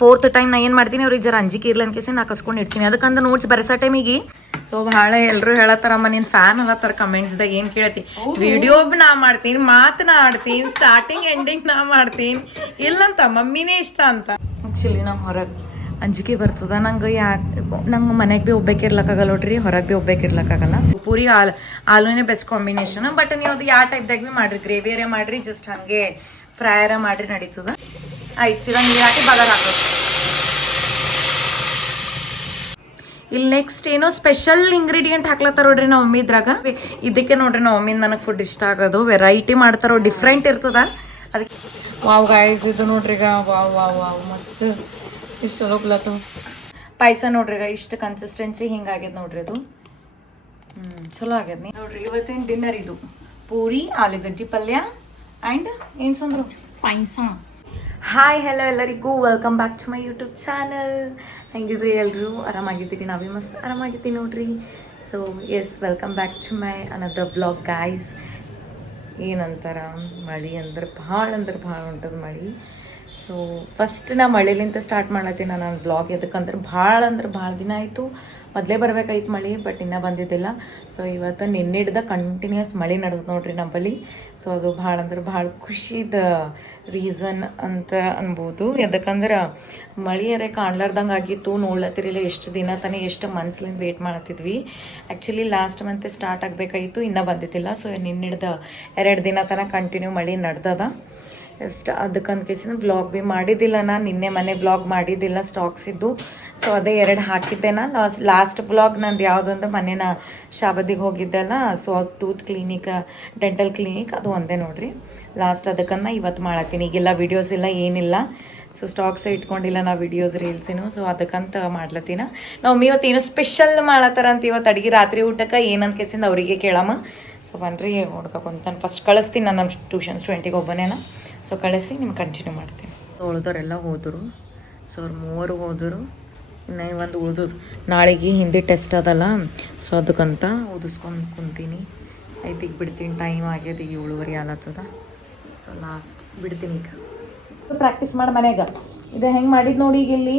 4th time ನಾ ಏನು ಮಾಡ್ತೀನಿ ಅವ್ರಿಗೆ ಜರ ಅಂಜಿಕೆ ಇರ್ಲಿ ಅನ್ಕೇಸಿ ನಾ ಕಸ್ಕೊಂಡು ಇಡ್ತೀನಿ. ಅದಕ್ಕಂತ ನೋಟ್ಸ್ ಬರೆಸೋ ಟೈಮಿಗೆ ಸೊ ಭಾಳ ಎಲ್ಲರೂ ಹೇಳತ್ತಾರಮ್ಮ ನೀನು ಫ್ಯಾನ್ ಅಲ್ಲತ್ತಾರ ಕಮೆಂಟ್ಸ್ದಾಗ. ಏನು ಕೇಳತಿ ವಿಡಿಯೋ ನಾ ಮಾಡ್ತೀನಿ, ಮಾತನಾಡ್ತೀನಿ, ಸ್ಟಾರ್ಟಿಂಗ್ ಎಂಡಿಂಗ್ ನಾ ಮಾಡ್ತೀನಿ, ಇಲ್ಲಂತ ಮಮ್ಮಿನೇ ಇಷ್ಟ ಅಂತ. ಆ್ಯಕ್ಚುಲಿ ನಾವು ಹೊರಗೆ ಅಂಜಿಕೆ ಬರ್ತದ ನಂಗೆ. ನಂಗೆ ಮನೆಗೆ ಭೀ ಒಬ್ಬೇಕಿರ್ಲಕ್ಕಾಗಲ್ಲ ನೋಡ್ರಿ, ಹೊರಗೆ ಭೀ ಒಬ್ಬೇಕಿರ್ಲಕ್ಕಾಗಲ್ಲ. ಪೂರಿ ಆಲೂನೇ ಬೆಸ್ಟ್ ಕಾಂಬಿನೇಷನ್. ಬಟ್ ನೀವು ಅದು ಯಾವ ಟೈಪ್ದಾಗ ಭೀ ಮಾಡಿರಿ, ಗ್ರೇವಿಯರೇ ಮಾಡಿರಿ, ಜಸ್ಟ್ ಹಾಗೆ ಫ್ರೈಯರ ಮಾಡಿರಿ ನಡೀತದ. ಆಯ್ತು ಸೀದಾ ನೀರು ಹಾಕಿ ಬಗಾರ್ ಹಾಕೋದು. ಇಲ್ಲಿ ನೆಕ್ಸ್ಟ್ ಏನೋ ಸ್ಪೆಷಲ್ ಇಂಗ್ರೀಡಿಯೆಂಟ್ ಹಾಕ್ಲತ್ತಾರ ನೋಡ್ರಿ ನಾವು ಮಮ್ಮಿ ಇದ್ರಾಗ. ಇದಕ್ಕೆ ನೋಡ್ರಿ ನಾವು ಮಮ್ಮಿಂದ ನನಗೆ ಫುಡ್ ಇಷ್ಟ ಆಗೋದು. ವೆರೈಟಿ ಮಾಡ್ತಾರೋ, ಡಿಫ್ರೆಂಟ್ ಇರ್ತದ ಅದಕ್ಕೆ. ವಾವ್ ಗಾಯ್ಸ್, ಇದು ನೋಡ್ರಿ ಈಗ ವಾವ್ ವಾವ್ ವಾವ್ ಮಸ್ತ್ ಇಷ್ಟು ಚಲೋ ಪ್ಲತ್ತು ಪಾಯಸ ನೋಡ್ರಿ. ಈಗ ಇಷ್ಟು ಕನ್ಸಿಸ್ಟೆನ್ಸಿ ಹಿಂಗಾಗ್ಯದ ನೋಡ್ರಿ ಅದು. ಚಲೋ ಆಗ್ಯದ ನೋಡ್ರಿ. ಇವತ್ತಿನ ಡಿನ್ನರ್ ಇದು ಪೂರಿ, ಆಲೂಗಡ್ಡಿ ಪಲ್ಯ ಆ್ಯಂಡ್ ಏನು ಸಂದ್ರು ಪಾಯಸ. ಹಾಯ್ ಹಲೋ ಎಲ್ಲರಿಗೂ, welcome back to my YouTube channel. ಹೆಂಗಿದ್ರಿ ಎಲ್ಲರೂ? ಆರಾಮಾಗಿದ್ದೀರಿ? ನಾವೇ ಮಸ್ತ್ ಆರಾಮಾಗಿದ್ದೀವಿ ನೋಡ್ರಿ. So yes, welcome back to my another vlog guys. ಏನಂತಾರ, ಮಳೆ ಅಂದ್ರೆ ಭಾಳ ಹೊಂಟದ ಮಳೆ. ಸೊ ಫಸ್ಟ್ ನಾ ಮಳೆಲಿಂತ ಸ್ಟಾರ್ಟ್ ಮಾಡ್ಲತ್ತೀನಿ ನಾನು ವ್ಲಾಗ್. ಎದಕ್ಕಂದ್ರೆ ಭಾಳ ದಿನ ಆಯಿತು. ಮೊದಲೇ ಬರ್ಬೇಕಾಯ್ತು ಮಳೆ, ಬಟ್ ಇನ್ನೂ ಬಂದಿದ್ದಿಲ್ಲ. ಸೊ ಇವತ್ತು ನಿನ್ನಿಡ್ದ ಕಂಟಿನ್ಯೂಸ್ ಮಳೆ ನಡೆದು ನೋಡ್ರಿ ನಮ್ಮಲ್ಲಿ. ಸೊ ಅದು ಭಾಳ ಖುಷಿದ ರೀಸನ್ ಅಂತ ಅನ್ಬೋದು. ಎದಕ್ಕಂದ್ರೆ ಮಳೆಯರೇ ಕಾಣ್ಲಾರ್ದಂಗೆ ಆಗಿತ್ತು. ನೋಡ್ಲತ್ತಿರಲಿಲ್ಲ ಎಷ್ಟು ದಿನ ತಾನೇ, ಎಷ್ಟು ಮನ್ಸ್ಲಿಂದ ವೇಟ್ ಮಾಡತ್ತಿದ್ವಿ. ಆ್ಯಕ್ಚುಲಿ ಲಾಸ್ಟ್ ಮಂತ್ ಸ್ಟಾರ್ಟ್ ಆಗಬೇಕಾಗಿತ್ತು, ಇನ್ನೂ ಬಂದಿದ್ದಿಲ್ಲ. ಸೊ ನಿನ್ನಿಡ್ದ 2 ದಿನ ತನಕ ಕಂಟಿನ್ಯೂ ಮಳೆ ನಡೆದದ. ಎಷ್ಟು ಅದಕ್ಕಂತ ಕೇಸಿನ ವ್ಲಾಗ್ ಭೀ ಮಾಡಿದ್ದಿಲ್ಲ ನಾನು. ನಿನ್ನೆ ಮನೆ ವ್ಲಾಗ್ ಮಾಡಿದ್ದಿಲ್ಲ, ಸ್ಟಾಕ್ಸ್ ಇದ್ದು. ಸೊ ಅದೇ 2 ಹಾಕಿದ್ದೆ ನಾನು. ಲಾಸ್ಟ್ ವ್ಲಾಗ್ ನಂದು ಯಾವುದೊಂದು ಮನೇನ ಶಾಬದಿಗೆ ಹೋಗಿದ್ದೆಲ್ಲ. ಸೊ ಅದು ಟೂತ್ ಕ್ಲಿನಿಕ್, ಡೆಂಟಲ್ ಕ್ಲಿನಿಕ್, ಅದು ಒಂದೇ ನೋಡ್ರಿ ಲಾಸ್ಟ್. ಅದಕ್ಕನ್ನ ಇವತ್ತು ಮಾಡತ್ತೀನಿ. ಈಗೆಲ್ಲ ವೀಡಿಯೋಸ್ ಇಲ್ಲ, ಏನಿಲ್ಲ. ಸೊ ಸ್ಟಾಕ್ಸೇ ಇಟ್ಕೊಂಡಿಲ್ಲ ನಾ ವಿಡಿಯೋಸ್, ರೀಲ್ಸಿನೂ. ಸೊ ಅದಕ್ಕಂತ ಮಾಡ್ಲತ್ತೀನ. ನಾವು ಇವತ್ತು ಏನೋ ಸ್ಪೆಷಲ್ ಮಾಡತ್ತಾರ ಅಂತ ಇವತ್ತು ಅಡುಗೆ ರಾತ್ರಿ ಊಟಕ್ಕೆ ಏನಂತ ಕೇಸಿಂದ ಅವರಿಗೆ ಕೇಳಮ್ಮ. ಸೊ ಬನ್ರಿ ಹುಡ್ಕೊಂತಾನೆ. ಫಸ್ಟ್ ಕಳಿಸ್ತೀನಿ ನಾನು ನಮ್ಮ ಟ್ಯೂಷನ್ ಸ್ಟೂಡೆಂಟಿಗೆ ಒಬ್ಬನೇನ. ಸೊ ಕಳಿಸಿ ನಿಮ್ಗೆ ಕಂಟಿನ್ಯೂ ಮಾಡ್ತೀನಿ. ಉಳ್ದೋರೆಲ್ಲ ಹೋದರು. ಸೊ ಅವ್ರು 3 ಹೋದರು. ಇನ್ನು ಒಂದು ಉಳ್ದೋದು ನಾಳೆಗೆ ಹಿಂದಿ ಟೆಸ್ಟ್ ಅದಲ್ಲ. ಸೊ ಅದಕ್ಕಂತ ಓದಿಸ್ಕೊಂಡು ಕುಂತೀನಿ. ಆಯ್ತು, ಈಗ ಬಿಡ್ತೀನಿ. ಟೈಮ್ ಆಗ್ಯದ, ಈಗ 7:30 ಆಲತ್ತದ. ಸೊ ಲಾಸ್ಟ್ ಬಿಡ್ತೀನಿ ಈಗ. ಪ್ರಾಕ್ಟೀಸ್ ಮಾಡಿ ಮನೆಗೆ ಇದು ಹೆಂಗೆ ಮಾಡಿದ್ದು ನೋಡಿ. ಈಗ ಇಲ್ಲಿ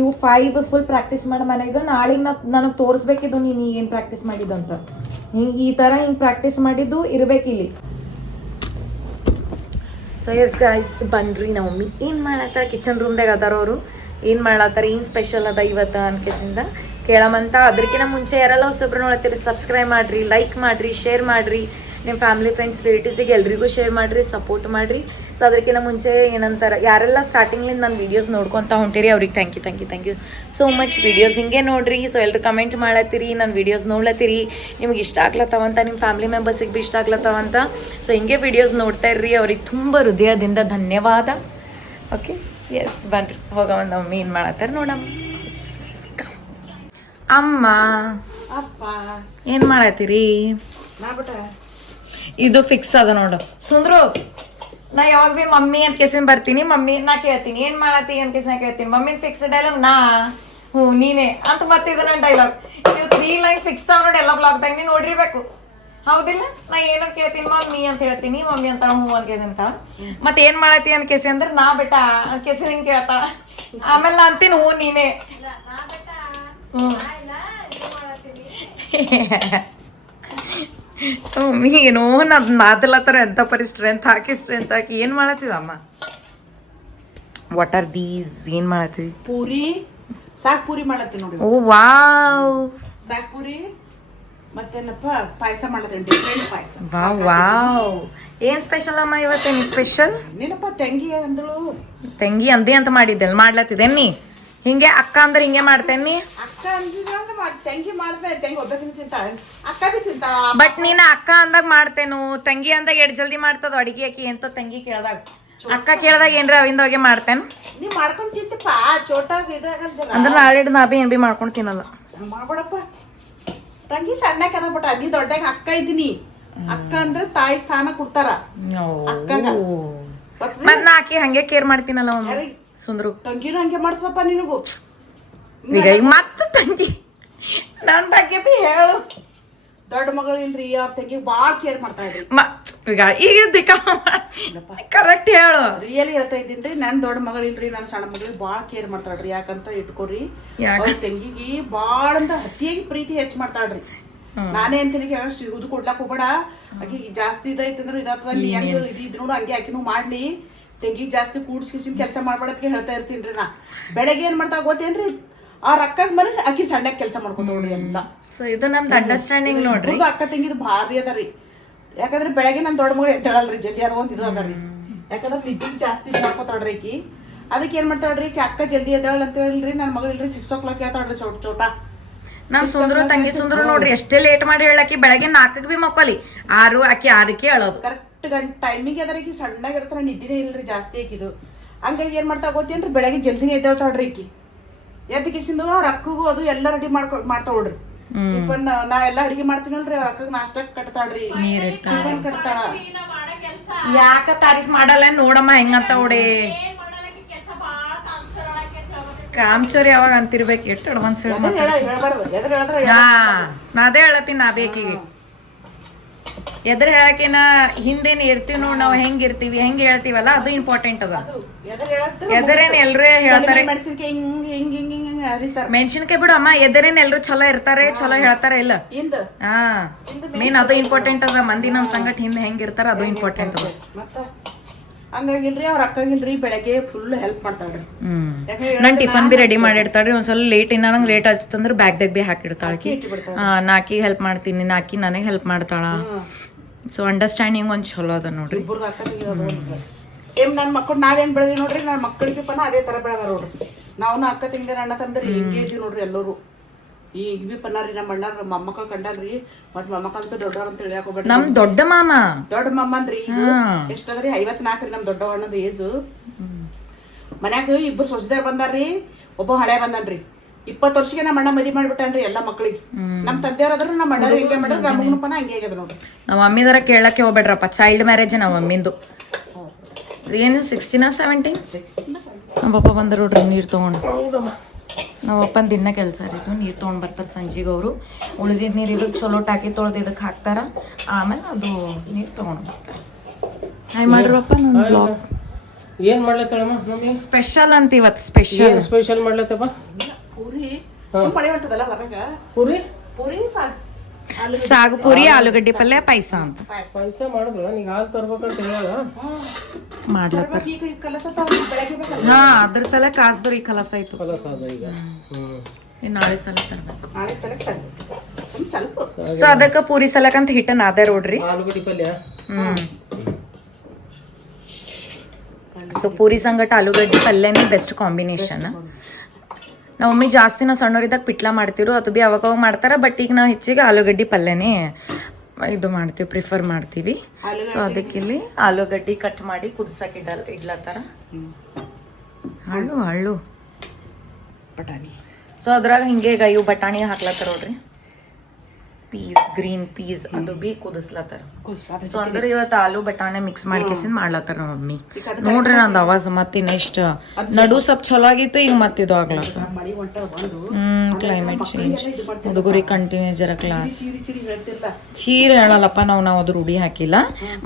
ಇವು 5 ಫುಲ್ ಪ್ರಾಕ್ಟೀಸ್ ಮಾಡಿ ಮನೆಗೆ. ನಾಳೆಗೆ ನನಗೆ ತೋರಿಸ್ಬೇಕಿದ್ದು ನೀನು ಏನು ಪ್ರಾಕ್ಟೀಸ್ ಮಾಡಿದ್ದು ಅಂತ. ಹಿಂಗೆ ಈ ಥರ ಹಿಂಗೆ ಪ್ರಾಕ್ಟೀಸ್ ಮಾಡಿದ್ದು ಇರಬೇಕಿಲ್ಲಿ. ಸೊ ಎಸ್ ಗೈಸ್, ಬನ್ರಿ ನಮ್ಮ ಮಮ್ಮಿ ಏನು ಮಾಡತ್ತಾರ ಕಿಚನ್ ರೂಮ್ದಾಗ ಅದಾರ. ಅವರು ಏನು ಮಾಡತ್ತಾರ, ಏನು ಸ್ಪೆಷಲ್ ಅದ ಇವತ್ತು ಅನ್ಕೆಸಿಂದ ಕೇಳಮಂತ. ಅದಕ್ಕಿಂತ ಮುಂಚೆ ಯಾರೆಲ್ಲ ಹೊಸೊಬ್ರು ನೋಡ್ತೀರಿ, ಸಬ್ಸ್ಕ್ರೈಬ್ ಮಾಡಿರಿ, ಲೈಕ್ ಮಾಡಿರಿ, ಶೇರ್ ಮಾಡಿರಿ. ನಿಮ್ಮ ಫ್ಯಾಮಿಲಿ ಫ್ರೆಂಡ್ಸ್ ರಿಲೇಟಿವ್ಸಿಗೆ ಎಲ್ರಿಗೂ ಶೇರ್ ಮಾಡಿರಿ, ಸಪೋರ್ಟ್ ಮಾಡಿರಿ. ಸೊ ಅದಕ್ಕಿಂತ ಮುಂಚೆ ಏನಂತಾರೆ, ಯಾರೆಲ್ಲ ಸ್ಟಾರ್ಟಿಂಗ್ಲಿಂದ ನನ್ನ ವೀಡಿಯೋಸ್ ನೋಡ್ಕೊತ ಹೊಂಟಿರಿ ಅವ್ರಿಗೆ thank you so much. Videos ಹಿಂಗೆ ನೋಡಿರಿ. ಸೊ ಎಲ್ಲರೂ ಕಮೆಂಟ್ ಮಾಡತ್ತೀರಿ, ನನ್ನ ವೀಡಿಯೋಸ್ ನೋಡ್ಲತ್ತೀರಿ, ನಿಮ್ಗೆ ಇಷ್ಟ ಆಗ್ಲತ್ತವಂತ, ನಿಮ್ಮ ಫ್ಯಾಮಿಲಿ ಮೆಂಬರ್ಸಿಗೆ ಭೀ ಇಷ್ಟ ಆಗ್ಲತ್ತವಂತ. ಸೊ ಹಿಂಗೆ ವೀಡಿಯೋಸ್ ನೋಡ್ತಾ ಇರ್ರಿ. ಅವ್ರಿಗೆ ತುಂಬ ಹೃದಯದಿಂದ ಧನ್ಯವಾದ. ಓಕೆ ಎಸ್, ಬನ್ರಿ ಹೋಗವ. ನಮ್ಮ ಮಮ್ಮಿ ಏನು ಮಾಡತ್ತಾರೆ ನೋಡಮ್ಮ. ಅಮ್ಮ ಏನು ಮಾಡತ್ತೀರಿ? ಇದು ಫಿಕ್ಸ್ ಅದ ನೋಡು ಸುಂದ್ರು. ನಾ ಯಾವಾಗ ಭೀ ಮಮ್ಮಿ ಅಂತ ಕೇಸಿನ ಬರ್ತೀನಿ, ಮಮ್ಮಿ ನಾ ಕೇಳ್ತೀನಿ ಏನು ಮಾಡತ್ತಿ ಅಂತ ಕೇಸಿನ ಕೇಳ್ತೀನಿ. ಮಮ್ಮಿ ಫಿಕ್ಸ್ ಡೈಲಾಗ್ ನಾ ನೀನೇ ಅಂತ ಬರ್ತಿದ್ದ ನನ್ನ ಡೈಲಾಗ್. ನೀವು 3 ಲೈನ್ ಫಿಕ್ಸ್ ಅವ ನೋಡಿ ಎಲ್ಲ ಬ್ಲಾಗ್ದಾಗ, ನೀವು ನೋಡಿರ್ಬೇಕು ಹೌದಿಲ್ಲ. ನಾ ಏನಂತ ಕೇಳ್ತೀನಿ, ಮಮ್ಮಿ ಅಂತ ಹೇಳ್ತೀನಿ, ಮಮ್ಮಿ ಅಂತ ಹ್ಞೂ ಅಂತ. ಮತ್ತೆ ಏನು ಮಾಡತ್ತಿ ಅಂತ ಕೇಸಿ ಅಂದ್ರೆ ನಾ ಬೆಟ್ಟ ಅಂತ ಕೇಸಿ ಹಿಂಗೆ ಕೇಳ್ತಾ. ಆಮೇಲೆ ನಾ ಅಂತೀನಿ ಹ್ಞೂ ನೀನೇ. ಮಮ್ಮಿ ಏನೋ ನಾದಲತ್ತಾರ. ಎಂಥ ಪರಿ ಸ್ಟ್ರೆಂತ್ ಹಾಕಿ ಏನು ಮಾಡತ್ತಿದಮ್ಮ? What are these? ಏನು ಮಾಡತ್ತೀವಿ? ಪೂರಿ, ಸಾಕ್ ಪೂರಿ ಮಾಡತ್ತೀನಿ ನೋಡಿ. ಓ ವಾವ್, ಸಾಕ್ ಪೂರಿ ಮತ್ತೇನಪ್ಪ ಪಾಯಸ ಮಾಡತ್ತೀನಿ, ಡಿಫ್ರೆಂಟ್ ಪಾಯಸ. ವಾವ್, ಏನು ಸ್ಪೆಷಲ್ ಅಮ್ಮ ಇವತ್ತೇನು ಸ್ಪೆಷಲ್? ನೀನಪ್ಪ ತಂಗಿ ಅಂದಳು. ತಂಗಿ ಅಂದಿ ಅಂತ ಮಾಡಿದ್ದೆಲ್ಲ ಮಾಡ್ಲತ್ತಿದ್ದೇನೆ. ಹಿಂಗೆ ಅಕ್ಕ ಅಂದ್ರೆ ಹಿಂಗೆ ಮಾಡ್ತೇನಿ. ಅಕ್ಕ ಅಂದಿದ್ರೆ ತಂಗಿ ಮಾಡ್ತೇನೆ. ತಂಗಿ ಒಬ್ಬಕಿನ ತಿಂತಾಳೆ, ಅಕ್ಕ ಬಿ ತಿಂತಾಳ. ಬಟ್ ನೀನು ಅಕ್ಕ ಅಂದಾಗ ಮಾಡ್ತೇನು, ತಂಗಿ ಅಂದಾಗ ಎಡ್ ಜಲ್ದಿ ಮಾಡ್ತದ ಅಡಿಗೆ. ಆಕಿ ಎಂತ ತಂಗಿ ಕೇಳ್ದಾಗ, ಅಕ್ಕ ಕೇಳ್ದಾಗ ಏನ್ರಿ ಅವಿಂದ ಹೋಗಿ ಮಾಡ್ತೇನೆ. ನೀ ಮಾಡ್ಕೊಂಡ್ ತಿಂತಪ್ಪ, ಚೋಟಾಗ ಇದಾಗಲ್ಲ ಜನ. ಅಂದ್ರೆ ನಾಳೆ ನಾ ಬಿ ಏನ್ ಬಿ ಮಾಡ್ಕೊಂಡು ತಿನ್ನಲ್ಲ. ಮಾಡ್ಬೇಡಪ್ಪ, ತಂಗಿ ಸಣ್ಣಕ್ಕೆ ಅದ ಬಿಟ್ಟ. ನೀ ದೊಡ್ಡಾಗ ಅಕ್ಕ ಇದ್ದೀನಿ. ಅಕ್ಕ ಅಂದ್ರೆ ತಾಯಿ ಸ್ಥಾನ ಕೊಡ್ತಾರ ಅಕ್ಕಗ. ಮತ್ ನಾ ಆಕಿ ಹಂಗೆ ಕೇರ್ ಮಾಡ್ತೀನಲ್ಲ ಮಮ್ಮಿ ಸುಂದ್ರು. ತಂಗಿನೂ ಹಂಗೆ ಮಾಡ್ತದಪ್ಪ ನಿನಗೂ. ಈಗ ಮತ್ತೆ ತಂಗಿ ನನ್ನ ಬಗ್ಗೆ ಬಿ ಹೇಳು. ದೊಡ್ಡ ಮಗಳು ಇಲ್ರಿ ಅವ್ರ ತಂಗಿ ಬಾಳ್ ಕೇರ್ ಮಾಡ್ತಾಳ್ರಿ. ಈಗ ಕರೆಕ್ಟ್ ಹೇಳು. ರಿಯಲಿ ಹೇಳ್ತಾ ಇದ್ದೀನ್ರಿ, ನನ್ ದೊಡ್ಡ ಮಗಳು ಇಲ್ರಿ, ನನ್ನ ಸಣ್ಣ ಮಗಳಿಗೆ ಬಾಳ್ ಕೇರ್ ಮಾಡ್ತಾಳ್ರಿ. ಯಾಕಂತ ಇಟ್ಕೋರಿ, ಅವ್ರ ತಂಗಿಗೆ ಬಾಳ ಅಂತ ಅತಿಯಾಗಿ ಪ್ರೀತಿ ಹೆಚ್ಚು ಮಾಡ್ತಾಳ್ರಿ. ನಾನೇ ಅಂತೀನಿ ಅಷ್ಟು ಇದು ಕೊಡ್ಲಾಕ್ ಹೋಗ್ಬೇಡ, ಆಕಿ ಜಾಸ್ತಿ ಇದೈತಂದ್ರೆ ಇದಾಗ್ತದ, ನೀ ಹೆಂಗ್ ಇದ್ ನೋಡು ಹಂಗೆ ಆಕಿನೂ ಮಾಡ್ಲಿ, ತಂಗಿ ಜಾಸ್ತಿ ಕೂಡ್ಸ್ಕಿಸಿನ ಕೆಲಸ ಮಾಡ್ಬೇಡತ್ಗೆ ಹೇಳ್ತಾ ಇರ್ತೀನ್ರಿ ನಾ. ಬೆಳಗ್ಗೆ ಏನ್ ಮಾಡ್ತಾ ಗೊತ್ತೇನ್ರಿ, ಆ ಅಕ್ಕಗ್ ಮನಸ್ ಆಕಿ ಸಣ್ಣಗ್ ಕೆಲಸ ಮಾಡ್ಕೊತೋಡ್ರಿ ಎಲ್ಲ. ಸೊ ಇದು ನಮ್ದು ಅಂಡರ್ಸ್ಟ್ಯಾಂಡಿಂಗ್ ನೋಡ್ರಿ. ಅಕ್ಕ ತಂಗಿದ್ ಭಾರಿ ಅದರಿ. ಯಾಕಂದ್ರೆ ಬೆಳಗ್ಗೆ ನನ್ ದೊಡ್ಡ ಮಗಳು ಎದ್ದೇಳಲ್ರಿ, ಜಲ್ದಿ ಅದ ಒಂದ್ ಇದು ಅದರಿ. ಯಾಕಂದ್ರೆ ನಿದ್ದೆ ಜಾಸ್ತಿ ಮಾಡ್ಕೊತಾಳ್ರಿ ಆಕಿ. ಅದಕ್ಕೆ ಏನ್ ಮಾಡ್ತಾಳ್ರಿ ಆಕಿ ಅಕ್ಕ ಜಲ್ದಿ ಎದ್ದೇಳ ಅಂತ ಹೇಳ್ರಿ, ನನ್ನ ಮಗಳು ಇಲ್ರಿ 6 o'clock ಹೇಳ್ತಾಳ್ರಿ ಚೋಟ. ನಮ್ ಸುಂದ್ರು ತಂಗಿ ಸುಂದ್ರು ನೋಡ್ರಿ ಎಷ್ಟೇ ಲೇಟ್ ಮಾಡಿ ಹೇಳಕಿ ಬೆಳಗ್ಗೆ 4ಕ್ಕೆ ಬಿ ಮಕ್ಕೋಲಿ 6 ಆಕಿ 6ಕ್ಕೆ ಹೇಳೋದು. ಕರೆಕ್ಟ್ ಟೈಮಿಗೆ ಅದ್ರ ಆಕಿ ಸಣ್ಣಾಗಿರ್ತಾರ, ನಿದ್ದಿನೇ ಇಲ್ರಿ ಜಾಸ್ತಿ ಆಕಿದು. ಹಂಗಾಗಿ ಏನ್ ಮಾಡ್ತಾ ಗೊತ್ತೇನ್ರಿ, ಬೆಳಗ್ಗೆ ಜಲ್ದಿನೇ ಎದ್ದೇಳ್ತಾಳ್ರಿ ಆಕಿ. ಎದ್ದ ಕಿಸಿಂದು ಅವ್ರ ಅಕ್ಕಗೂ ಅದು ಎಲ್ಲ ರೆಡಿ ಮಾಡ್ತಾಳ್ರಿ. ಟಿಫನ್ ನಾ ಎಲ್ಲಾ ಅಡಿಗೆ ಮಾಡ್ತೀನಲ್ರಿ, ಅವ್ರ ಅಕ್ಕಗ್ ನಾಷ್ಟ ಕಟ್ತಾಳ್ರಿ, ಟಿಫನ್ ಕಟ್ತಾಳ. ಯಾಕ ತಾರೀಫ್ ಮಾಡಲ್ಲ ನೋಡಮ್ಮ ಹೆಂಗಂತ ಓಡೆ ಕಾಮಚೋರಿ ಯಾವಾಗ ಅಂತಿರ್ಬೇಕು. ಎಷ್ಟು ಅಡ್ವಾನ್ಸ್ ನಾ ಅದೇ ಹೇಳತ್ತೀನಿ. ನಾ ಬೇಕಿಗೆ ಎದ್ರ ಹೇಳಕಿನ ಹಿಂದೇನ್ ಇರ್ತೀವಿ ನೋಡ್ ನಾವ್ ಹೆಂಗ್ ಇರ್ತೀವಿ ಹೆಂಗ್ ಹೇಳ್ತೀವಲ್ಲ ಅದು ಇಂಪಾರ್ಟೆಂಟ್ ಅದ. ಎದರೇನ್ ಎಲ್ರು ಹೇಳ್ತಾರೆ ಮೆಣಸಿನ್ಕಾಯಿ ಬಿಡು ಅಮ್ಮ, ಎದರೇನ್ ಎಲ್ರು ಚಲೋ ಇರ್ತಾರೆ ಚಲೋ ಹೇಳ್ತಾರೆ ಇಲ್ಲ. ಹಾ ಮೇನ್ ಅದು ಇಂಪಾರ್ಟೆಂಟ್ ಅದ. ಮಂದಿ ನಮ್ ಸಂಗಟ ಹಿಂದೆ ಹೆಂಗ್ ಇರ್ತಾರ ಅದು ಇಂಪಾರ್ಟೆಂಟ್ ಅದ. ಹಂಗಾಗಿಲ್ರಿ ಅವ್ರ ಅಕ್ಕಗಿಲ್ರಿ ಬೆಳಗ್ಗೆ ಫುಲ್ ಹೆಲ್ಪ್ ಮಾಡ್ತಾಳ್ರಿ. ನನ್ ಟಿಫನ್ ಬಿ ರೆಡಿ ಮಾಡಿರ್ತಾಳ್ರಿ. ಒಂದ್ ಸ್ವಲ್ಪ ಲೇಟ್ ಇನ್ನ ನಂಗೆ ಲೇಟ್ ಆಗ್ತಂದ್ರೆ ಬ್ಯಾಗ್ದಾಗ ಬಿ ಹಾಕಿಡ್ತಾಳಕಿ. ನಾಕಿಗೆ ಹೆಲ್ಪ್ ಮಾಡ್ತೀನಿ, ನಾಕಿ ನನಗೆ ಹೆಲ್ಪ್ ಮಾಡ್ತಾಳ. ಸೊ ಅಂಡರ್ಸ್ಟ್ಯಾಂಡಿಂಗ್ ಒಂದ್ ಚಲೋ ಅದ ನೋಡ್ರಿ. ಸೇಮ್ ನನ್ ಮಕ್ಕಳು ನಾವೇನ್ ಬೆಳೆದಿ ನೋಡ್ರಿ, ನನ್ನ ಮಕ್ಕಳಿಗೆ ಪನ ಅದೇ ತರ ಬೆಳೆದಾರ ನೋಡ್ರಿ. ನಾವು ಅಕ್ಕ ತಂಗಿದಾರ ಅಣ್ಣ ತಂದ್ರಿ ಹಿಂಗೆ ಇದೀವಿ ನೋಡ್ರಿ ಎಲ್ಲರೂ. ಈಗ ಬಿ ಪನ್ನಾರಿ ನಮ್ಮ ಅಣ್ಣಾರ ಮೊಮ್ಮಕ್ಕಳು ಕಂಡಲ್ರಿ, ಮತ್ ಮೊಮ್ಮಕ್ಕಳ ದೊಡ್ಡವ್ರ ಅಂತ ಹೇಳಿ ಹಾಕೋಬೇಡ್ರಿ. ನಮ್ ದೊಡ್ಡ ಮಾಮ ಅಂದ್ರಿ ಎಷ್ಟದ್ರಿ 54 ರೀ ನಮ್ ದೊಡ್ಡ ಅಣ್ಣದ ಏಜ್. ಮನ್ಯಾಗ ಇಬ್ರು ಸೊಸೆದಾರ್ ಬಂದಾರ್ರಿ, ಒಬ್ಬ ಹಳೆ ಬಂದನ್ರಿ. 20 ವರ್ಷಕ್ಕೆ ನಮ್ಮ ಅಣ್ಣ ಮದಿ ಮಾಡ್ಬಿಟ್ಟಾನ್ರಿ ಎಲ್ಲಾ ಮಕ್ಳಿಗೆ. ನಮ್ ತಂದೆಯವ್ರಾದ್ರು ನಮ್ಮ ಅಣ್ಣ ಹಿಂಗೆ ಮಾಡ್ರಿ, ನಮ್ಮ ಮಗನಪ್ಪನ ಹಂಗೆ ಆಗ್ಯದ ನೋಡ್ರಿ. ನಾವ್ ಮಮ್ಮಿದರ ಕೇಳಕ್ಕೆ ಹೋಗ್ಬೇಡ್ರಪ್ಪ, ಚೈಲ್ಡ್ ಮ್ಯಾರೇಜ್ ನಾವ್ ಮಮ್ಮಿಂದು. ಏನು 16 or 17 ನಮ್ಮ ಪಪ್ಪ ಬಂದ ನೋಡ್ರಿ ನೀರು ತೊಗೊಂಡು. ನಮ್ಮ ಅಪ್ಪನ ದಿನ ಕೆಲಸ ರೀ ಇದು. ನೀರು ತೊಗೊಂಡು ಬರ್ತಾರೆ ಸಂಜೆಗೆ ಅವರು. ಉಳಿದಿದ್ದು ನೀರು ಇದಕ್ಕೆ ಚಲೋ ಟಾಕಿ ತೊಳೆದು ಇದಕ್ಕೆ ಹಾಕ್ತಾರ, ಆಮೇಲೆ ಅದು ನೀರು ತೊಗೊಂಡು ಬರ್ತಾರೆ. ಹಾಯ್ ಮಾಡ್ರಪ್ಪ ನನ್ನ ಬ್ಲಾಗ್. ಏನ್ ಮಾಡ್ಲತ್ತಳಮ್ಮ ಮಮ್ಮಿ? ಸ್ಪೆಷಲ್ ಅಂತ ಇವತ್ತು ಸ್ಪೆಷಲ್ ಮಾಡ್ಲತ್ತಪ್ಪ. ಪೂರಿ ಮಳೆ ಹೊಂಟದಲ್ಲ ಹೊರಗ, ಪೂರಿ ಪೂರಿ ಸಾಗು ಪೂರಿ ಆಲೂಗಡ್ಡೆ ಪಲ್ಯ ಪಾಯಸ ಅಂತ ಪಾಯಸ ಮಾಡಿದ್ರ. ನೀಗ ಹಾಲು ತರ್ಬೇಕಂತ ಹೇಳ ಮಾಡ್ಲತ್ತಾರ. ಹಾ ಅದ್ರ ಸಲ ಕಾಸ್ದ್ರು ಈ ಕಲಸ ಆಯ್ತು. ಕಲಸ ಅದ ಈಗ. ನಾಳೆ ಸಲ ತರ್ಬೇಕು. ಸೊ ಅದಕ್ಕ ಪೂರಿ ಸಲಕ್ ಅಂತ ಹಿಟ್ಟನ್ ಅದ ನೋಡ್ರಿ. ಆಲೂಗಡ್ಡೆ ಪಲ್ಯ. ಸೊ ಪೂರಿ ಸಂಗಟ ಆಲೂಗಡ್ಡೆ ಪಲ್ಯನೇ ಬೆಸ್ಟ್ ಕಾಂಬಿನೇಷನ್. ನಾವು ಮಮ್ಮಿ ಜಾಸ್ತಿ ನಾವು ಸಣ್ಣವರಿದ್ದಾಗ ಪಿಟ್ಲ ಮಾಡ್ತಿರು, ಅದು ಬಿ ಅವಾಗ ಮಾಡ್ತಾರ. ಬಟ್ ಈಗ ನಾವು ಹೆಚ್ಚಿಗೆ ಆಲೂಗಡ್ಡೆ ಪಲ್ಯನೇ ಇದು ಮಾಡ್ತೀವಿ, ಪ್ರಿಫರ್ ಮಾಡ್ತೀವಿ. ಸೊ ಅದಕ್ಕೆ ಇಲ್ಲಿ ಆಲೂಗಡ್ಡೆ ಕಟ್ ಮಾಡಿ ಕುದಿಸಕ್ಕೆ ಇಡ್ಲತ್ತಾರ. ಹಳ್ಳು ಬಟಾಣಿ. ಸೊ ಅದ್ರಾಗ ಹಿಂಗೆ ಇವು ಬಟಾಣಿ ಹಾಕ್ಲತ್ತಾರ ನೋಡ್ರಿ. ಪೀಸ್ ಗ್ರೀನ್ ಪೀಸ್ ಅದು ಬಿ ಕುದಿಸ್ಲತ್ತಾರ. ಸೊ ಅಂದ್ರೆ ಇವತ್ತು ಆಲೂ ಬಟಾಣಿ ಮಿಕ್ಸ್ ಮಾಡ್ಕೇಸಿಂದ ಮಾಡ್ಲತ್ತಾರ ನಮ್ಮ ಮಮ್ಮಿ. ನೋಡ್ರಿ ನಂದು ಅವಾಜ್ ಮತ್ತಿನ್ನ ಇಷ್ಟ ನಡು ಸ್ವಲ್ಪ ಚಲೋ ಆಗಿತ್ತು, ಈಗ ಮತ್ತಿದು ಆಗ್ಲತ್ತ. Climate change. ಹುಡುಗರಿಗೆ ಕಂಟಿನ್ಯೂ ಜರ ಕ್ಲಾಸ್ ಚೀರ್ ಹೇಳಲ್ಲಪ್ಪ, ನಾವು ಅದು ರೂಢಿ ಹಾಕಿಲ್ಲ.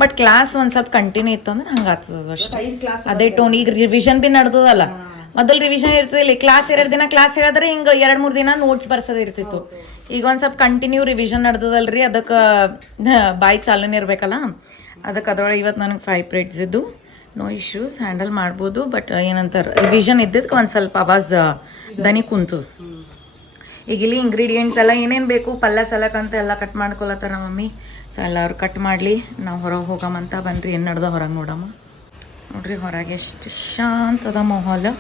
ಬಟ್ ಕ್ಲಾಸ್ ಒಂದ್ ಸ್ವಲ್ಪ ಕಂಟಿನ್ಯೂ ಇತ್ತಂದ್ರೆ ಹಂಗ ಆಗ್ತದ ಅಷ್ಟೇ. ಅದೇ ಟೋನ್. ಈಗ ರಿವಿಷನ್ ಬಿ ನಡ್ದದಲ್ಲ, ಮೊದಲು ರಿವಿಷನ್ ಇರ್ತದಿಲ್ಲ. ಕ್ಲಾಸ್ 2 ದಿನ ಕ್ಲಾಸ್ ಹೇಳಿದ್ರೆ ಹಿಂಗ 2-3 ದಿನ ನೋಟ್ಸ್ ಬರ್ಸೋದ್ ಇರ್ತಿತ್ತು. ಈಗ ಒಂದ್ ಸ್ವಲ್ಪ ಕಂಟಿನ್ಯೂ ರಿವಿಷನ್ ನಡ್ದದಲ್ರಿ, ಅದಕ್ಕೆ ಬಾಯಿ ಚಾಲೂನೇ ಇರ್ಬೇಕಲ್ಲ. ಅದಕ್ಕೆ ಅದ್ರೊಳಗೆ ಇವತ್ತು ನನಗೆ 5 periods ಇದ್ದು. ನೋ ಇಶ್ಯೂಸ್, ಹ್ಯಾಂಡಲ್ ಮಾಡ್ಬೋದು. ಬಟ್ ಏನಂತಾರೆ ರಿವಿಷನ್ ಇದ್ದಿದ್ದಕ್ಕೆ ಒಂದು ಸ್ವಲ್ಪ ಆವಾಜ್ ದನಿ ಕುಂತು. ಈಗ ಇಲ್ಲಿ ಇಂಗ್ರೀಡಿಯೆಂಟ್ಸ್ ಎಲ್ಲ ಏನೇನು ಬೇಕು ಪಲ್ಯ ಸಲಕ್ಕಂತ ಎಲ್ಲ ಕಟ್ ಮಾಡ್ಕೊಳತ್ತಾರ ನಮ್ಮ ಮಮ್ಮಿ. ಸೊ ಎಲ್ಲ ಅವ್ರು ಕಟ್ ಮಾಡಲಿ, ನಾವು ಹೊರಗೆ ಹೋಗಮಂತ ಬನ್ರಿ. ಏನು ನಡ್ದ ಹೊರಗೆ ನೋಡಮ್ಮ. ನೋಡ್ರಿ ಹೊರಗೆ ಎಷ್ಟು ಶಾಂತ ಅದ ಮಾಹೋಲ್.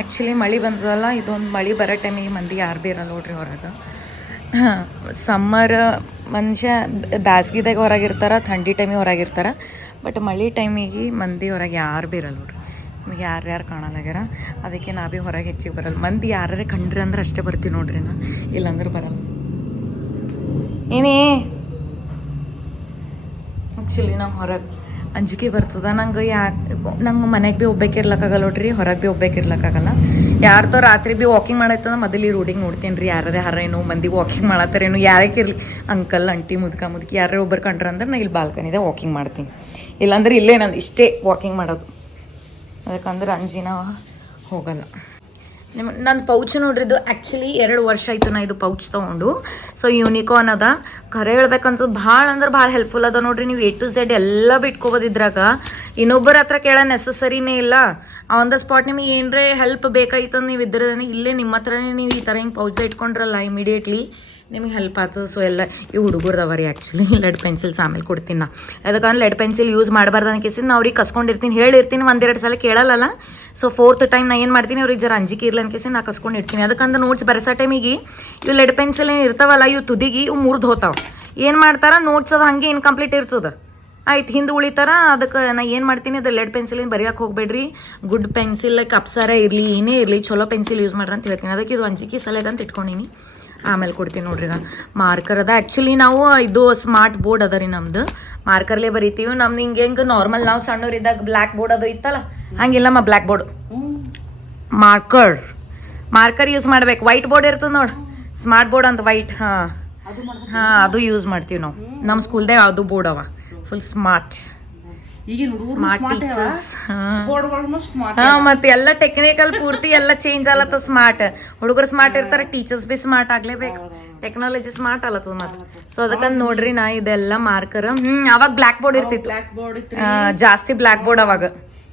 ಆ್ಯಕ್ಚುಲಿ ಮಳೆ ಬಂದದಲ್ಲ, ಇದೊಂದು ಮಳೆ ಬರೋ ಟೈಮಿಗೆ ಮಂದಿ ಯಾರು ಬಿ ಇರಲ್ಲ ನೋಡ್ರಿ ಹೊರಗೆ. ಸಮ್ಮರ್ ಮನುಷ್ಯ ಬ್ಯಾಸ್ಗಿದಾಗ ಹೊರಗಿರ್ತಾರೆ, ಥಂಡಿ ಟೈಮಿಗೆ ಹೊರಗಿರ್ತಾರೆ. ಬಟ್ ಮಳೆ ಟೈಮಿಗೆ ಮಂದಿ ಹೊರಗೆ ಯಾರು ಬಿ ಇರಲ್ಲ ನೋಡ್ರಿ. ನಮಗೆ ಯಾರ್ಯಾರು ಕಾಣಲಾಗ್ಯಾರ, ಅದಕ್ಕೆ ನಾ ಭೀ ಹೊರಗೆ ಹೆಚ್ಚಿಗೆ ಬರಲ್ಲ. ಮಂದಿ ಯಾರೇ ಕಂಡ್ರಿ ಅಂದ್ರೆ ಅಷ್ಟೇ ಬರ್ತೀವಿ ನೋಡ್ರಿ, ನಾ ಇಲ್ಲಾಂದ್ರೆ ಬರಲ್ಲ. ಏನೇ ಆ್ಯಕ್ಚುಲಿ ನಾವು ಹೊರಗೆ ಅಂಜಿಕೆ ಬರ್ತದ ನಂಗೆ ನಂಗೆ ಮನೆಗೆ ಭೀ ಹೋಗ್ಬೇಕಿರ್ಲಕ್ಕಾಗಲ್ಲ ನೋಡ್ರಿ, ಹೊರಗೆ ಭೀ ಹೋಗ್ಬೇಕಿರ್ಲಕ್ಕಾಗಲ್ಲ. ಯಾರ್ದೋ ರಾತ್ರಿ ಭೀ ವಾಕಿಂಗ್ ಮಾಡೈತಂದ್ರೆ ಮೊದಲು ಈ ರೋಡಿಗೆ ನೋಡ್ತೀನಿ ರೀ, ಯಾರೇ ಹರೇನು ಮಂದಿ ವಾಕಿಂಗ್ ಮಾಡತ್ತಾರೇನು, ಯಾರಕ್ಕಿರ್ಲಿ ಅಂಕಲ್ ಅಂಟಿ ಮುದುಕಿ ಯಾರೇ ಒಬ್ಬರು ಕಂಡ್ರೆ ಅಂದ್ರೆ ನಾ ಇಲ್ಲಿ ಬಾಲ್ಕನಿದೆ ವಾಕಿಂಗ್ ಮಾಡ್ತೀನಿ, ಇಲ್ಲಾಂದ್ರೆ ಇಲ್ಲೇ ನಂದು ಇಷ್ಟೇ ವಾಕಿಂಗ್ ಮಾಡೋದು. ಅದಕ್ಕಂದ್ರೆ ಅಂಜಿನ ಹೋಗಲ್ಲ. ನನ್ನ ಪೌಚ್ ನೋಡ್ರಿದ್ದು ಆ್ಯಕ್ಚುಲಿ 2 ವರ್ಷ ಆಯಿತು ನಾ ಇದು ಪೌಚ್ ತೊಗೊಂಡು. ಸೊ ಯೂನಿಕಾರ್ನ್ ಅದ, ಖರೆ ಹೇಳ್ಬೇಕಂತ ಭಾಳ ಅಂದ್ರೆ ಭಾಳ ಹೆಲ್ಪ್ಫುಲ್ ಅದ ನೋಡ್ರಿ. ನೀವು A to Z ಎಲ್ಲ ಬಿಟ್ಕೋಬೋದು ಇದ್ರಾಗ, ಇನ್ನೊಬ್ಬರ ಹತ್ರ ಕೇಳೋ ನೆಸಸರಿನೇ ಇಲ್ಲ. ಆನ್ ದ ಸ್ಪಾಟ್ ನಿಮಗೆ ಏನರೇ ಹೆಲ್ಪ್ ಬೇಕಾಯ್ತಂದು ನೀವು ಇದ್ರೆ ಇಲ್ಲೇ ನಿಮ್ಮ ಹತ್ರನೇ ನೀವು ಈ ಥರ ಹಿಂಗೆ ಪೌಚ್ ಇಟ್ಕೊಂಡ್ರಲ್ಲ ಇಮಿಡಿಯೇಟ್ಲಿ ನಿಮಗೆ ಹೆಲ್ಪ್ ಆಗ್ತದೆ. ಸೊ ಎಲ್ಲ ಈ ಹುಡುಗರ್ದವ ರೀ ಆ್ಯಕ್ಚುಲಿ ಲೆಡ್ ಪೆನ್ಸಿಲ್ಸ್ ಆಮೇಲೆ ಕೊಡ್ತೀನಿ ನಾ. ಅದಕ್ಕಂದ್ರೆ ಲೆಡ್ ಪೆನ್ಸಿಲ್ ಯೂಸ್ ಮಾಡಬಾರ್ದು ಅನ್ಕೇಸಿ ನಾ ಅವ್ರಿಗೆ ಕಸ್ಕೊಂಡಿರ್ತೀನಿ, ಹೇಳಿರ್ತೀನಿ 1-2 ಸಲ ಕೇಳಲ್ಲ. ಸೊ 4th ಟೈಮ್ ನಾ ಏನು ಮಾಡ್ತೀನಿ ಅವ್ರಿಗೆ ಜರ ಅಂಜಿಕೆ ಇರ್ಲಿ ಅನ್ಕೇಸಿ ನಾ ಕಸ್ಕೊಂಡಿರ್ತೀನಿ. ಅದಕ್ಕಂದ್ರೆ ನೋಟ್ಸ್ ಬರೆಸೋ ಟೈಮಿಗೆ ಇವು ಲೆಡ್ ಪೆನ್ಸಿಲ್ ಏನು ಇರ್ತಾವಲ್ಲ ಇವು ತುದಿಗೆ ಇವು ಮುರಿದು ಹೋತಾವೆ. ಏನು ಮಾಡ್ತಾರೆ ನೋಟ್ಸ್ ಅದು ಹಾಗೆ ಇನ್ಕಂಪ್ಲೀಟ್ ಇರ್ತದೆ, ಆಯ್ತು ಹಿಂದೆ ಉಳಿತಾರ. ಅದಕ್ಕೆ ನಾ ಏನು ಮಾಡ್ತೀನಿ ಅದು ಲೆಡ್ ಪೆನ್ಸಿಲಿಂದ ಬರೆಯೋಕೆ ಹೋಗ್ಬೇಡ್ರಿ, ಗುಡ್ ಪೆನ್ಸಿಲ್ ಲೈಕ್ ಅಪ್ಸರ ಇರಲಿ ಏನೇ ಇರಲಿ ಚಲೋ ಪೆನ್ಸಿಲ್ ಯೂಸ್ ಮಾಡ್ರಿ ಅಂತ ಹೇಳ್ತೀನಿ. ಅದಕ್ಕೆ ಇದು ಅಂಜಿಕೆ ಸಲಗಂತ ಇಟ್ಕೊಂಡೀನಿ. ಆಮೇಲೆ ಕೊಡ್ತೀನಿ ನೋಡ್ರಿ. ಈಗ ಮಾರ್ಕರ್ ಅದ, ಆ್ಯಕ್ಚುಲಿ ನಾವು ಇದು ಸ್ಮಾರ್ಟ್ ಬೋರ್ಡ್ ಅದ ರೀ ನಮ್ದು, ಮಾರ್ಕರ್ಲೇ ಬರಿತೀವಿ. ನಮ್ದು ಹಿಂಗೆ ನಾರ್ಮಲ್ ನಾವು ಸಣ್ಣವರಿದ್ದಾಗ ಬ್ಲ್ಯಾಕ್ ಬೋರ್ಡ್ ಅದು ಇತ್ತಲ್ಲ ಹಂಗಿಲ್ಲಮ್ಮ, ಬ್ಲ್ಯಾಕ್ ಬೋರ್ಡ್ ಮಾರ್ಕರ್ ಯೂಸ್ ಮಾಡ್ಬೇಕು. ವೈಟ್ ಬೋರ್ಡ್ ಇರ್ತದೆ ನೋಡಿ, ಸ್ಮಾರ್ಟ್ ಬೋರ್ಡ್ ಅಂತ ವೈಟ್, ಹಾಂ ಅದು ಯೂಸ್ ಮಾಡ್ತೀವಿ ನಾವು. ನಮ್ಮ ಸ್ಕೂಲ್ದಾಗ ಅದು ಬೋರ್ಡ್ ಅವ ಫುಲ್ ಸ್ಮಾರ್ಟ್ ಟೀಚರ್ಸ್. ಮತ್ತೆ ಎಲ್ಲ ಟೆಕ್ನಿಕಲ್ ಪೂರ್ತಿ ಎಲ್ಲ ಚೇಂಜ್ ಆಲತ್ತ. ಸ್ಮಾರ್ಟ್ ಹುಡುಗರು ಸ್ಮಾರ್ಟ್ ಇರ್ತಾರೆ, ಟೀಚರ್ಸ್ ಬಿ ಸ್ಮಾರ್ಟ್ ಆಗ್ಲೇಬೇಕು, ಟೆಕ್ನಾಲಜಿ ಸ್ಮಾರ್ಟ್ ಆಲತ್ತದ ಮತ್ತೆ. ಸೊ ಅದಕ್ಕಂತ ನೋಡ್ರಿ ನಾ ಇದೆಲ್ಲ ಮಾರ್ಕರ್. ಅವಾಗ ಬ್ಲ್ಯಾಕ್ ಬೋರ್ಡ್ ಇರ್ತಿತ್ತು, ಬ್ಲ್ಯಾಕ್ ಬೋರ್ಡ್ ಇತ್ತು, ಜಾಸ್ತಿ ಬ್ಲ್ಯಾಕ್ ಬೋರ್ಡ್ ಅವಾಗ.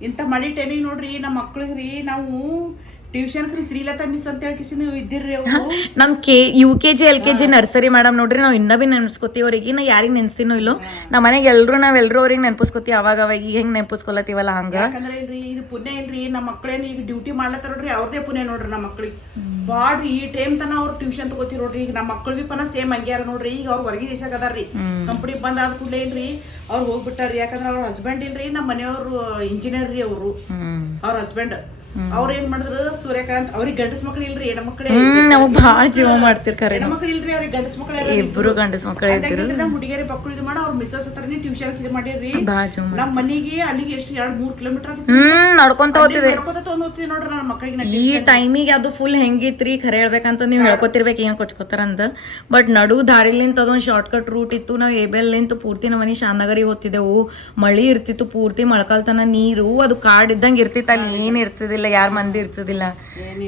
ಇಂಥ ಮಳಿ ಟೈಮಿಗೆ ನೋಡ್ರಿ ನಮ್ಮ ಮಕ್ಳಿಗೆ ರೀ ನಾವು ಟ್ಯೂಷನ್ ಕ್ರಿ ಶ್ರೀಲತಾ ಮಿಸ್ ಅಂತ ಹೇಳಿ ನೀವು ಇದ್ದಿರ್ರಿ. ನಮ್ UKG LKG ನರ್ಸರಿ ಮೇಡಮ್ ನೋಡ್ರಿ ನಾವು ಇನ್ನೂ ಬಿ ನೆನ್ಸ್ಕೊತೀವಿ ಅವ್ರಿಗೆ. ನಾ ಯಾರಿಗೆ ನೆನ್ಸ್ತೀನೋ ಇಲ್ಲೋ ನಮ್ಮ ಮನೆಗೆ ನಾವೆಲ್ಲರೂ ಅವ್ರಿಗೆ ನೆನ್ಪಿಸ್ಕೊತೀವಿ. ಅವಾಗ ಈಗ ಹೆಂಗ್ ನೆನ್ಪಿಸ್ಕೊಲತ್ತೀವಲ್ಲ ಹಂಗ. ಯಾಕಂದ್ರೆ ಇಲ್ರಿ ಇದು ಪುಣ್ಯ ಇಲ್ರಿ, ನಮ್ಮ ಮಕ್ಳೇನು ಈಗ ಡ್ಯೂಟಿ ಮಾಡ್ಲತ್ತಾರ ನೋಡ್ರಿ, ಅವ್ರದೇ ಪುಣ್ಯ ನೋಡ್ರಿ. ನಮ್ಮ ಮಕ್ಳಿಗೆ ಬಾಡ್ರಿ ಈ ಟೈಮ್ ತನ ಅವ್ರು ಟ್ಯೂಷನ್ ತಗೋತೀವಿ ನೋಡ್ರಿ. ಈಗ ನಮ್ಮ ಮಕ್ಳು ಬಿ ಪನ ಸೇಮ್ ಹಂಗ್ಯಾರ ನೋಡ್ರಿ. ಈಗ ಅವ್ರು ಹೊರಗೆ ದೇಶಕ್ಕೆ ಅದಾರ್ರಿ, ಕಂಪ್ನಿ ಬಂದ್ ಆದ ಕೂಡಲೇ ಇಲ್ರಿ ಅವ್ರು ಹೋಗ್ಬಿಟ್ಟಾರ್ರಿ. ಯಾಕಂದ್ರೆ ಅವ್ರ ಹಸ್ಬೆಂಡ್ ಇಲ್ರಿ, ನಮ್ಮ ಮನೆಯವ್ರು ಇಂಜಿನಿಯರ್ ರೀ ಅವರು, ಅವ್ರ ಹಸ್ಬೆಂಡ್. ಅವ್ರ ಏನ್ ಮಾಡಿದ್ರು ಸೂರ್ಯಕಾಂತ್, ಅವ್ರಿಗೆ ಗಂಡಸ್ ಮಕ್ಳು ಇಲ್ರಿ, ಹೆಣ್ಮಕ್ಳೇ. ನಾವು ಭಾಳ ಜೀವ ಮಾಡ್ತಿರ್ ಕರೆ, ಹೆಣ್ಮಕ್ಳು ಇಲ್ರಿ, ಅವ್ರಿಗೆ ಗಂಡಸ್ ಮಕ್ಳು ಇಬ್ರು ಗಂಡಸ್ ಮಕ್ಳು ಇದ್ರು. ನಮ್ಮ ಹುಡುಗಿಯರಿ ಮಕ್ಳು ಇದು ಮಾಡಿ ಅವ್ರ ಮಿಸ್ಸಸ್ ಹತ್ರನೇ ಟ್ಯೂಷನ್ ಇದು ಮಾಡಿರ್ರಿ. ನಮ್ಮ ಮನಿಗೆ ಅಲ್ಲಿಗೆ ಎಷ್ಟು 2-3 ಕಿಲೋಮೀಟರ್ ನಡ್ಕೊಂತ ಹೋಗ್ತಿದೆ ಹೋಗ್ತೀವಿ ನೋಡ್ರಿ ನನ್ನ ಮಕ್ಕಳಿಗೆ. ಈ ಟೈಮಿಗೆ ಅದು ಫುಲ್ ಹೆಂಗಿತ್ರಿ ಖರೆ ಹೇಳ್ಬೇಕಂತ ನೀವು ಹೇಳ್ಕೊತಿರ್ಬೇಕು ಏನ್ ಕೊಚ್ಕೋತಾರಂತ. ಬಟ್ ನಡು ದಾರಿಲಿಂತ ಅದೊಂದು ಶಾರ್ಟ್ ಕಟ್ ರೂಟ್ ಇತ್ತು. ನಾವು ಏಬೆಲ್ಲಿಂತ ಪೂರ್ತಿ ನಮ್ಮ ಮನೆ ಶಾಂತನಗರಿಗೆ ಹೋಗ್ತಿದ್ದೆವು. ಮಳಿ ಇರ್ತಿತ್ತು, ಪೂರ್ತಿ ಮಳೆಗಾಲತನ ನೀರು, ಅದು ಕಾಡ್ ಇದ್ದಂಗೆ ಇರ್ತಿತ್ತು, ಅಲ್ಲಿ ಏನ್ ಇರ್ತಿದಿಲ್ಲ, ಯಾರ ಮಂದಿ ಇರ್ತಿದಿಲ್ಲ.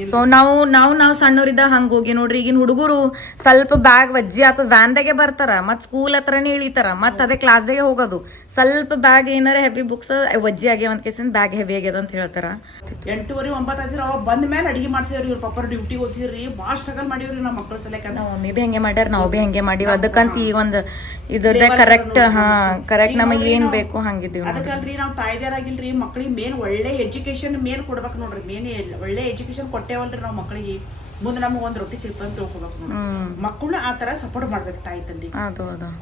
ಸೊ ನಾವು ಸಣ್ಣವರಿದ್ದಾಗ ಹಂಗ ಹೋಗಿ ನೋಡ್ರಿ. ಈಗಿನ ಹುಡುಗರು ಸ್ವಲ್ಪ ಬ್ಯಾಗ್ ವಜ್ಜಿ ಆತದ, ವ್ಯಾನ್ದಾಗೆ ಬರ್ತಾರ, ಮತ್ ಸ್ಕೂಲ್ ಹತ್ರನೇ ಇಳಿತಾರ, ಮತ್ ಅದೇ ಕ್ಲಾಸ್ದಾಗೆ ಹೋಗೋದು. ಸ್ವಲ್ಪ ಬ್ಯಾಗ್ ಏನಾರ ಹೆವಿ ಬುಕ್ಸ್ ವಜ್ಜಿ ಆಗ್ಯಾವ ಅಂತ ಕೇಸಿಂದ ಬ್ಯಾಗ್ ಹೆವಿ ಆಗ್ಯದ ಅಂತ ಹೇಳ್ತಾರ. 8:30-9 ಆದ್ರಿ ಅವಾಗ ಬಂದ ಮೇಲೆ ಅಡಿಗೆ ಮಾಡ್ತಿದ್ರಿ. ಇವ್ರ ಪಪ್ಪರ್ ಡ್ಯೂಟಿ ಓದ್ತಿದ್ರಿ, ಭಾಳ ಸ್ಟ್ರಗಲ್ ಮಾಡಿವ್ರಿ ನಮ್ಮ ಮಕ್ಕಳ ಸಲಕ. ನಾವು ಮಮ್ಮಿ ಬಿ ಹಂಗೆ ಮಾಡ್ಯಾರ, ನಾವು ಬಿ ಹಂಗೆ ಮಾಡಿವಿ. ಅದಕ್ಕಂತ ಈಗ ಒಂದು ಇದ್ರದ್ದೇ ಕರೆಕ್ಟ್ ಕರೆಕ್ಟ್ ನಮಗೆ ಏನ್ ಬೇಕು ಹಂಗಿದೀವಿ. ಅದಕ್ಕಲ್ರಿ ನಾವು ತಾಯ್ದಾರಾಗಿಲ್ರಿ, ಮಕ್ಳಿಗೆ ಮೇನ್ ಒಳ್ಳೆ ಎಜುಕೇಶನ್ ಮೇನ್ ಕೊಡ್ಬೇಕು ನೋಡ್ರಿ. ಮೇನ್ ಒಳ್ಳೆ ಎಜುಕೇಶನ್ ಕೊಟ್ಟೇವಲ್ರಿ ನಾವು ಮಕ್ಕಳಿಗೆ, ಮುಂದೆ ನಮಗೆ ಒಂದು ರೊಟ್ಟಿ ಸಿಗ್ತಂತ ತಿಳ್ಕೊಬೇಕು ನೋಡ್ರಿ. ಮಕ್ಕಳನ್ನ ಆ ತರ ಸಪೋರ್ಟ್ ಮಾಡ್ಬೇಕು ತಾಯಿ ತಂದೆ.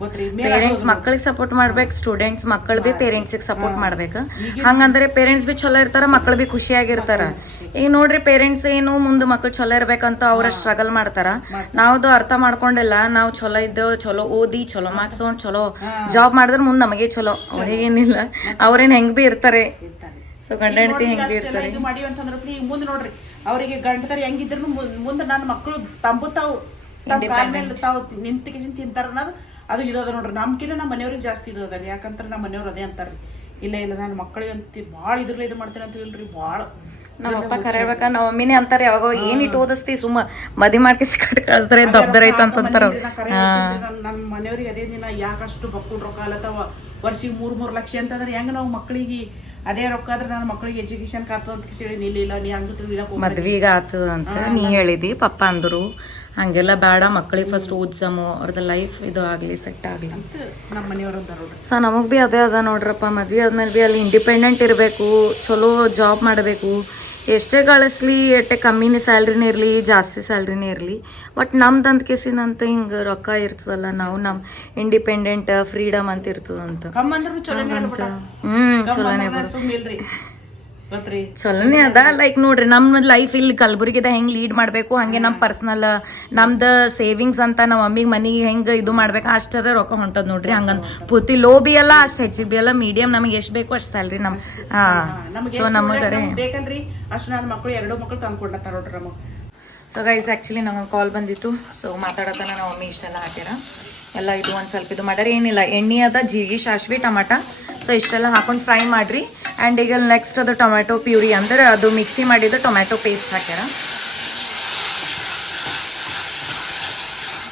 ಗೊತ್ತ್ರಿ, ಪೇರೆಂಟ್ಸ್ ಮಕ್ಕಳಿಗೆ ಸಪೋರ್ಟ್ ಮಾಡ್ಬೇಕು, ಸ್ಟೂಡೆಂಟ್ಸ್ ಮಕ್ಕಳು ಬಿ ಪೇರೆಂಟ್ಸಿಗೆ ಸಪೋರ್ಟ್ ಮಾಡ್ಬೇಕು. ಹಂಗಂದ್ರೆ ಪೇರೆಂಟ್ಸ್ ಬಿ ಚಲೋ ಇರ್ತಾರ, ಮಕ್ಕಳು ಬಿ ಖುಷಿಯಾಗಿರ್ತಾರ. ಈಗ ನೋಡ್ರಿ ಪೇರೆಂಟ್ಸ್ ಏನು ಮುಂದೆ ಮಕ್ಕಳು ಚಲೋ ಇರ್ಬೇಕಂತ ಅವ್ರ ಸ್ಟ್ರಗಲ್ ಮಾಡ್ತಾರ. ನಾವ್ದು ಅರ್ಥ ಮಾಡ್ಕೊಂಡಿಲ್ಲ, ನಾವು ಚಲೋ ಇದ್ದೇವೆ, ಚಲೋ ಓದಿ ಚಲೋ ಮಾರ್ಕ್ಸ್ ತಗೊಂಡು ಚಲೋ ಜಾಬ್ ಮಾಡಿದ್ರೆ ಮುಂದೆ ನಮಗೆ ಚಲೋ, ಅವ್ರಿಗೇನಿಲ್ಲ, ಅವ್ರೇನ್ ಹೆಂಗ್ ಬಿ ಇರ್ತಾರೆ. ಸೊ ಗಂಡ ಹೆಂಡತಿ ಹೆಂಗ್ ಬಿ ಇರ್ತಾರೆ. ಇದು ಮಾಡಿವಿ ಅಂತಂದ್ರೆ ಈಗ ಮುಂದೆ ನೋಡ್ರಿ ಅವರಿಗೆ ಗಂಡದಾರ ಹೆಂಗಿದ್ರು ಮುಂದೆ ನನ್ನ ಮಕ್ಕಳು ತಾವು ಕಾಲ ಮೇಲೆ ತಾವು ನಿಂತಿಗೆ ತಿಂತಾರ ಅನ್ನೋದು ಅದು ಇರೋದ ನೋಡ್ರಿ. ನಮ್ಕಿನ್ನ ನಮ್ಮ ಮನೆಯವ್ರಿಗೆ ಜಾಸ್ತಿ ಇರೋದ ರೀ. ಯಾಕಂದ್ರೆ ನಮ್ಮ ಮನೆಯವ್ರು ಅದೇ ಅಂತಾರ್ರಿ, ಇಲ್ಲ ನಾನು ಮಕ್ಕಳಿಗೆ ಅಂತ ಭಾಳ ಇದ್ರಲ್ಲ ಇದು ಮಾಡ್ತೇನೆ ಅಂತ ಹೇಳ್ರಿ. ಭಾಳ ನಮ್ಮಪ್ಪ ಕರೆಯಬೇಕ, ನಮ್ಮ ಮಮ್ಮಿನೇ ಅಂತಾರೆ ಯಾವಾಗ ಏನ್ ಇಟ್ಟು ಓದಿಸ್ತಿ, ಸುಮ್ಮ ಮದಿ ಮಾಡ್ಕಿ ಕಟ್ ಕಳಿಸ್ತಾರೆ ದಬ್ದರ ಐತ ಅಂತಂತಾರ. ನನ್ನ ಮನೆಯವ್ರಿಗೆ ಅದೇ ದಿನ ಯಾಕಷ್ಟು ಬಕ್ಕುಳ್ ರೊಕ್ಕ ಅಲ್ಲತ್ತವ ವರ್ಷಿಗೆ 3 ಲಕ್ಷ ಅಂತಂದ್ರೆ ಹೆಂಗ ನಾವು ಮಕ್ಕಳಿಗೆ ಅದೇ ರೊಕ್ಕ ಆದ್ರೆ ನನ್ನ ಮಕ್ಕಳಿಗೆ ಎಜುಕೇಶನ್ ಆತದ ಅಂತ ಹೇಳಿ ನಿಲ್ಲಿಲ್ಲ. ನೀ ಹಂಗ ಮದ್ವಿಗ ಆತದ ಅಂತ ನೀ ಹೇಳಿದಿ. ಪಪ್ಪ ಅಂದ್ರು ಹಂಗೆಲ್ಲ ಬೇಡ, ಮಕ್ಕಳಿಗೆ ಫಸ್ಟ್ ಓದ್ಸಮು, ಅವ್ರದ್ದು ಲೈಫ್ ಇದು ಆಗಲಿ ಸೆಟ್ ಆಗಲಿ ಅಂತ ನಮ್ಮ ಮನೆಯವ್ರು ಅಂತಾರ. ಸೊ ನಮಗೆ ಭೀ ಅದೇ ಅದ ನೋಡ್ರಪ್ಪ, ಮದ್ವೆ ಆದ್ಮೇಲೆ ಭೀ ಅಲ್ಲಿ ಇಂಡಿಪೆಂಡೆಂಟ್ ಇರಬೇಕು, ಚಲೋ ಜಾಬ್ ಮಾಡಬೇಕು. ಎಷ್ಟೇ ಗಳಿಸ್ಲಿ, ಎಷ್ಟೇ ಕಮ್ಮಿನೇ ಸ್ಯಾಲ್ರಿನೇ ಇರಲಿ, ಜಾಸ್ತಿ ಸ್ಯಾಲ್ರಿನೇ ಇರಲಿ, ಬಟ್ ನಮ್ದು ಅಂತ ಕೇಸಿನಂತ ಹಿಂಗೆ ರೊಕ್ಕ ಇರ್ತದಲ್ಲ, ನಾವು ನಮ್ಮ ಇಂಡಿಪೆಂಡೆಂಟ್ ಫ್ರೀಡಮ್ ಅಂತ ಇರ್ತದಂತ. ಚಲೋನೇ ಗೊತ್ತ್ರಿ ಚಲೋನೇ ಅದ ಲೈಕ್ ನೋಡ್ರಿ ನಮ್ಮ ಲೈಫ್ ಇಲ್ಲಿ ಕಲಬುರ್ಗಿದ ಹೆಂಗ್ ಲೀಡ್ ಮಾಡ್ಬೇಕು ಹಂಗೆ ನಮ್ಮ ಪರ್ಸನಲ್ ನಮ್ದು ಸೇವಿಂಗ್ಸ್ ಅಂತ ನಮ್ಮ ಮಮ್ಮಿಗೆ ಮನಿಗೆ ಹೆಂಗ್ ಇದು ಮಾಡ್ಬೇಕು ಅಷ್ಟರ ರೊಕ್ಕ ಹೊಂಟದ್ ನೋಡ್ರಿ ಹಂಗಂದ್ ಪೂರ್ತಿ ಲೋ ಬಿ ಅಲ್ಲ ಅಷ್ಟು ಹೆಚ್ಚಿಗೆ ಬಿ ಅಲ್ಲ ಮೀಡಿಯಂ ನಮಗೆ ಎಷ್ಟು ಬೇಕು ಅಷ್ಟು ಸ್ಯಾಲ್ರಿ ನಮ್ ಹಾ ಸೊ ನಮಗರೆ ಬೇಕನ್ರಿ ಅಷ್ಟು ನನ್ನ ಮಕ್ಕಳು 2 ಮಕ್ಕಳು ತಂದ್ಕೊಂಡತ್ತಾರ ನೋಡ್ರಿ ನಮಗೆ. ಸೊ ಗೈಸ್ ಆ್ಯಕ್ಚುಲಿ ನಂಗೆ ಕಾಲ್ ಬಂದಿತ್ತು ಸೊ ಮಾತಾಡೋದನ್ನ ನಮ್ಮ ಮಮ್ಮಿ ಇಷ್ಟೆಲ್ಲ ಹಾಕ್ಯಾರ ಎಲ್ಲ ಇದು ಒಂದು ಸ್ವಲ್ಪ ಇದು ಮಾಡ್ಯಾರ ಏನಿಲ್ಲ ಎಣ್ಣೆ ಅದ ಜೀರಿಗೆ ಸಾಸ್ವೆ ಟಮಾಟ ಸೊ ಇಷ್ಟೆಲ್ಲ ಹಾಕೊಂಡು ಫ್ರೈ ಮಾಡಿರಿ ಆ್ಯಂಡ್ ಈಗ ನೆಕ್ಸ್ಟ್ ಅದು ಟೊಮ್ಯಾಟೊ ಪ್ಯೂರಿ ಅಂದ್ರೆ ಅದು ಮಿಕ್ಸಿ ಮಾಡಿದ್ದು ಟೊಮ್ಯಾಟೊ ಪೇಸ್ಟ್ ಹಾಕ್ಯಾರ.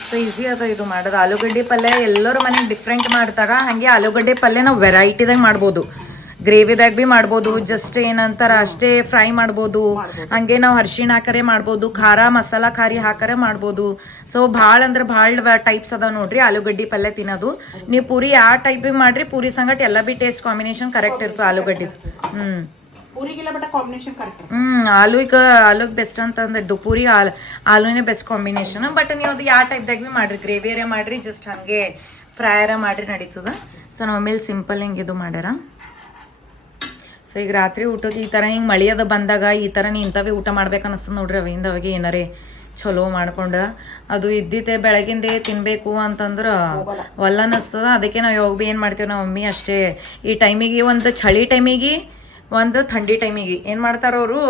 ಸೊ ಈಸಿ ಅದ ಇದು ಮಾಡೋದು. ಆಲೂಗಡ್ಡೆ ಪಲ್ಯ ಎಲ್ಲರೂ ಮನೆಗೆ ಡಿಫ್ರೆಂಟ್ ಮಾಡ್ತಾರೆ, ಹಾಗೆ ಆಲೂಗಡ್ಡೆ ಪಲ್ಯ ನಾವು ವೆರೈಟಿದಾಗ ಮಾಡ್ಬೋದು, ಗ್ರೇವಿದಾಗ ಭೀ ಮಾಡ್ಬೋದು, ಜಸ್ಟ್ ಏನಂತಾರ ಅಷ್ಟೇ ಫ್ರೈ ಮಾಡ್ಬೋದು, ಹಂಗೆ ನಾವು ಅರ್ಶಿಣ ಹಾಕರೆ ಮಾಡ್ಬೋದು, ಖಾರ ಮಸಾಲ ಖಾರಿ ಹಾಕರೆ ಮಾಡ್ಬೋದು. ಸೊ ಭಾಳ ಅಂದ್ರೆ ಭಾಳ ಟೈಪ್ಸ್ ಅದಾವ ನೋಡ್ರಿ ಆಲೂಗಡ್ಡೆ ಪಲ್ಯ ತಿನ್ನೋದು. ನೀವು ಪೂರಿ ಯಾವ ಟೈಪ್ ಭೀ ಮಾಡ್ರಿ, ಪೂರಿ ಸಂಗಟ ಎಲ್ಲ ಭೀ ಟೇಸ್ಟ್ ಕಾಂಬಿನೇಷನ್ ಕರೆಕ್ಟ್ ಇರ್ತದೆ ಆಲೂಗಡ್ಡೆ. ಆಲೂಗೆ ಬೆಸ್ಟ್ ಅಂತ ಅಂದಿದ್ದು ಪೂರಿ ಆಲೂನೇ ಬೆಸ್ಟ್ ಕಾಂಬಿನೇಷನ್. ಬಟ್ ನೀವು ಅದು ಯಾವ ಟೈಪ್ದಾಗ ಭೀ ಮಾಡ್ರಿ, ಗ್ರೇವಿಯರೇ ಮಾಡ್ರಿ, ಜಸ್ಟ್ ಹಂಗೆ ಫ್ರೈಯರ ಮಾಡ್ರಿ ನಡೀತದ. ಸೊ ನಾವು ಆಮೇಲೆ ಸಿಂಪಲ್ ಹಿಂಗೆ ಇದು ಮಾಡ್ಯಾರ. ಸೊ ಈಗ ರಾತ್ರಿ ಊಟಕ್ಕೆ ಈ ಥರ ಹಿಂಗೆ ಮಳಿ ಅದ ಬಂದಾಗ ಈ ಥರ ಇಂಥವೇ ಊಟ ಮಾಡ್ಬೇಕು ಅನಿಸ್ತದೆ ನೋಡ್ರಿ. ಅವಿಂದ ಅವಾಗೆ ಏನಾರೇ ಚಲೋ ಮಾಡ್ಕೊಂಡು ಅದು ಇದ್ದಿದ್ದೆ ಬೆಳಗಿಂದೇ ತಿನ್ನಬೇಕು ಅಂತಂದ್ರೆ ಒಲ್ಲ ಅನಿಸ್ತದ. ಅದಕ್ಕೆ ನಾವು ಯಾವಾಗ ಭೀ ಏನು ಮಾಡ್ತೀವಿ ನಾವು ಮಮ್ಮಿ ಅಷ್ಟೇ ಈ ಟೈಮಿಗೆ ಒಂದು ಚಳಿ ಟೈಮಿಗೆ ಒಂದು ಥಂಡಿ ಟೈಮಿಗೆ ಏನು ಮಾಡ್ತಾರ ಅವರು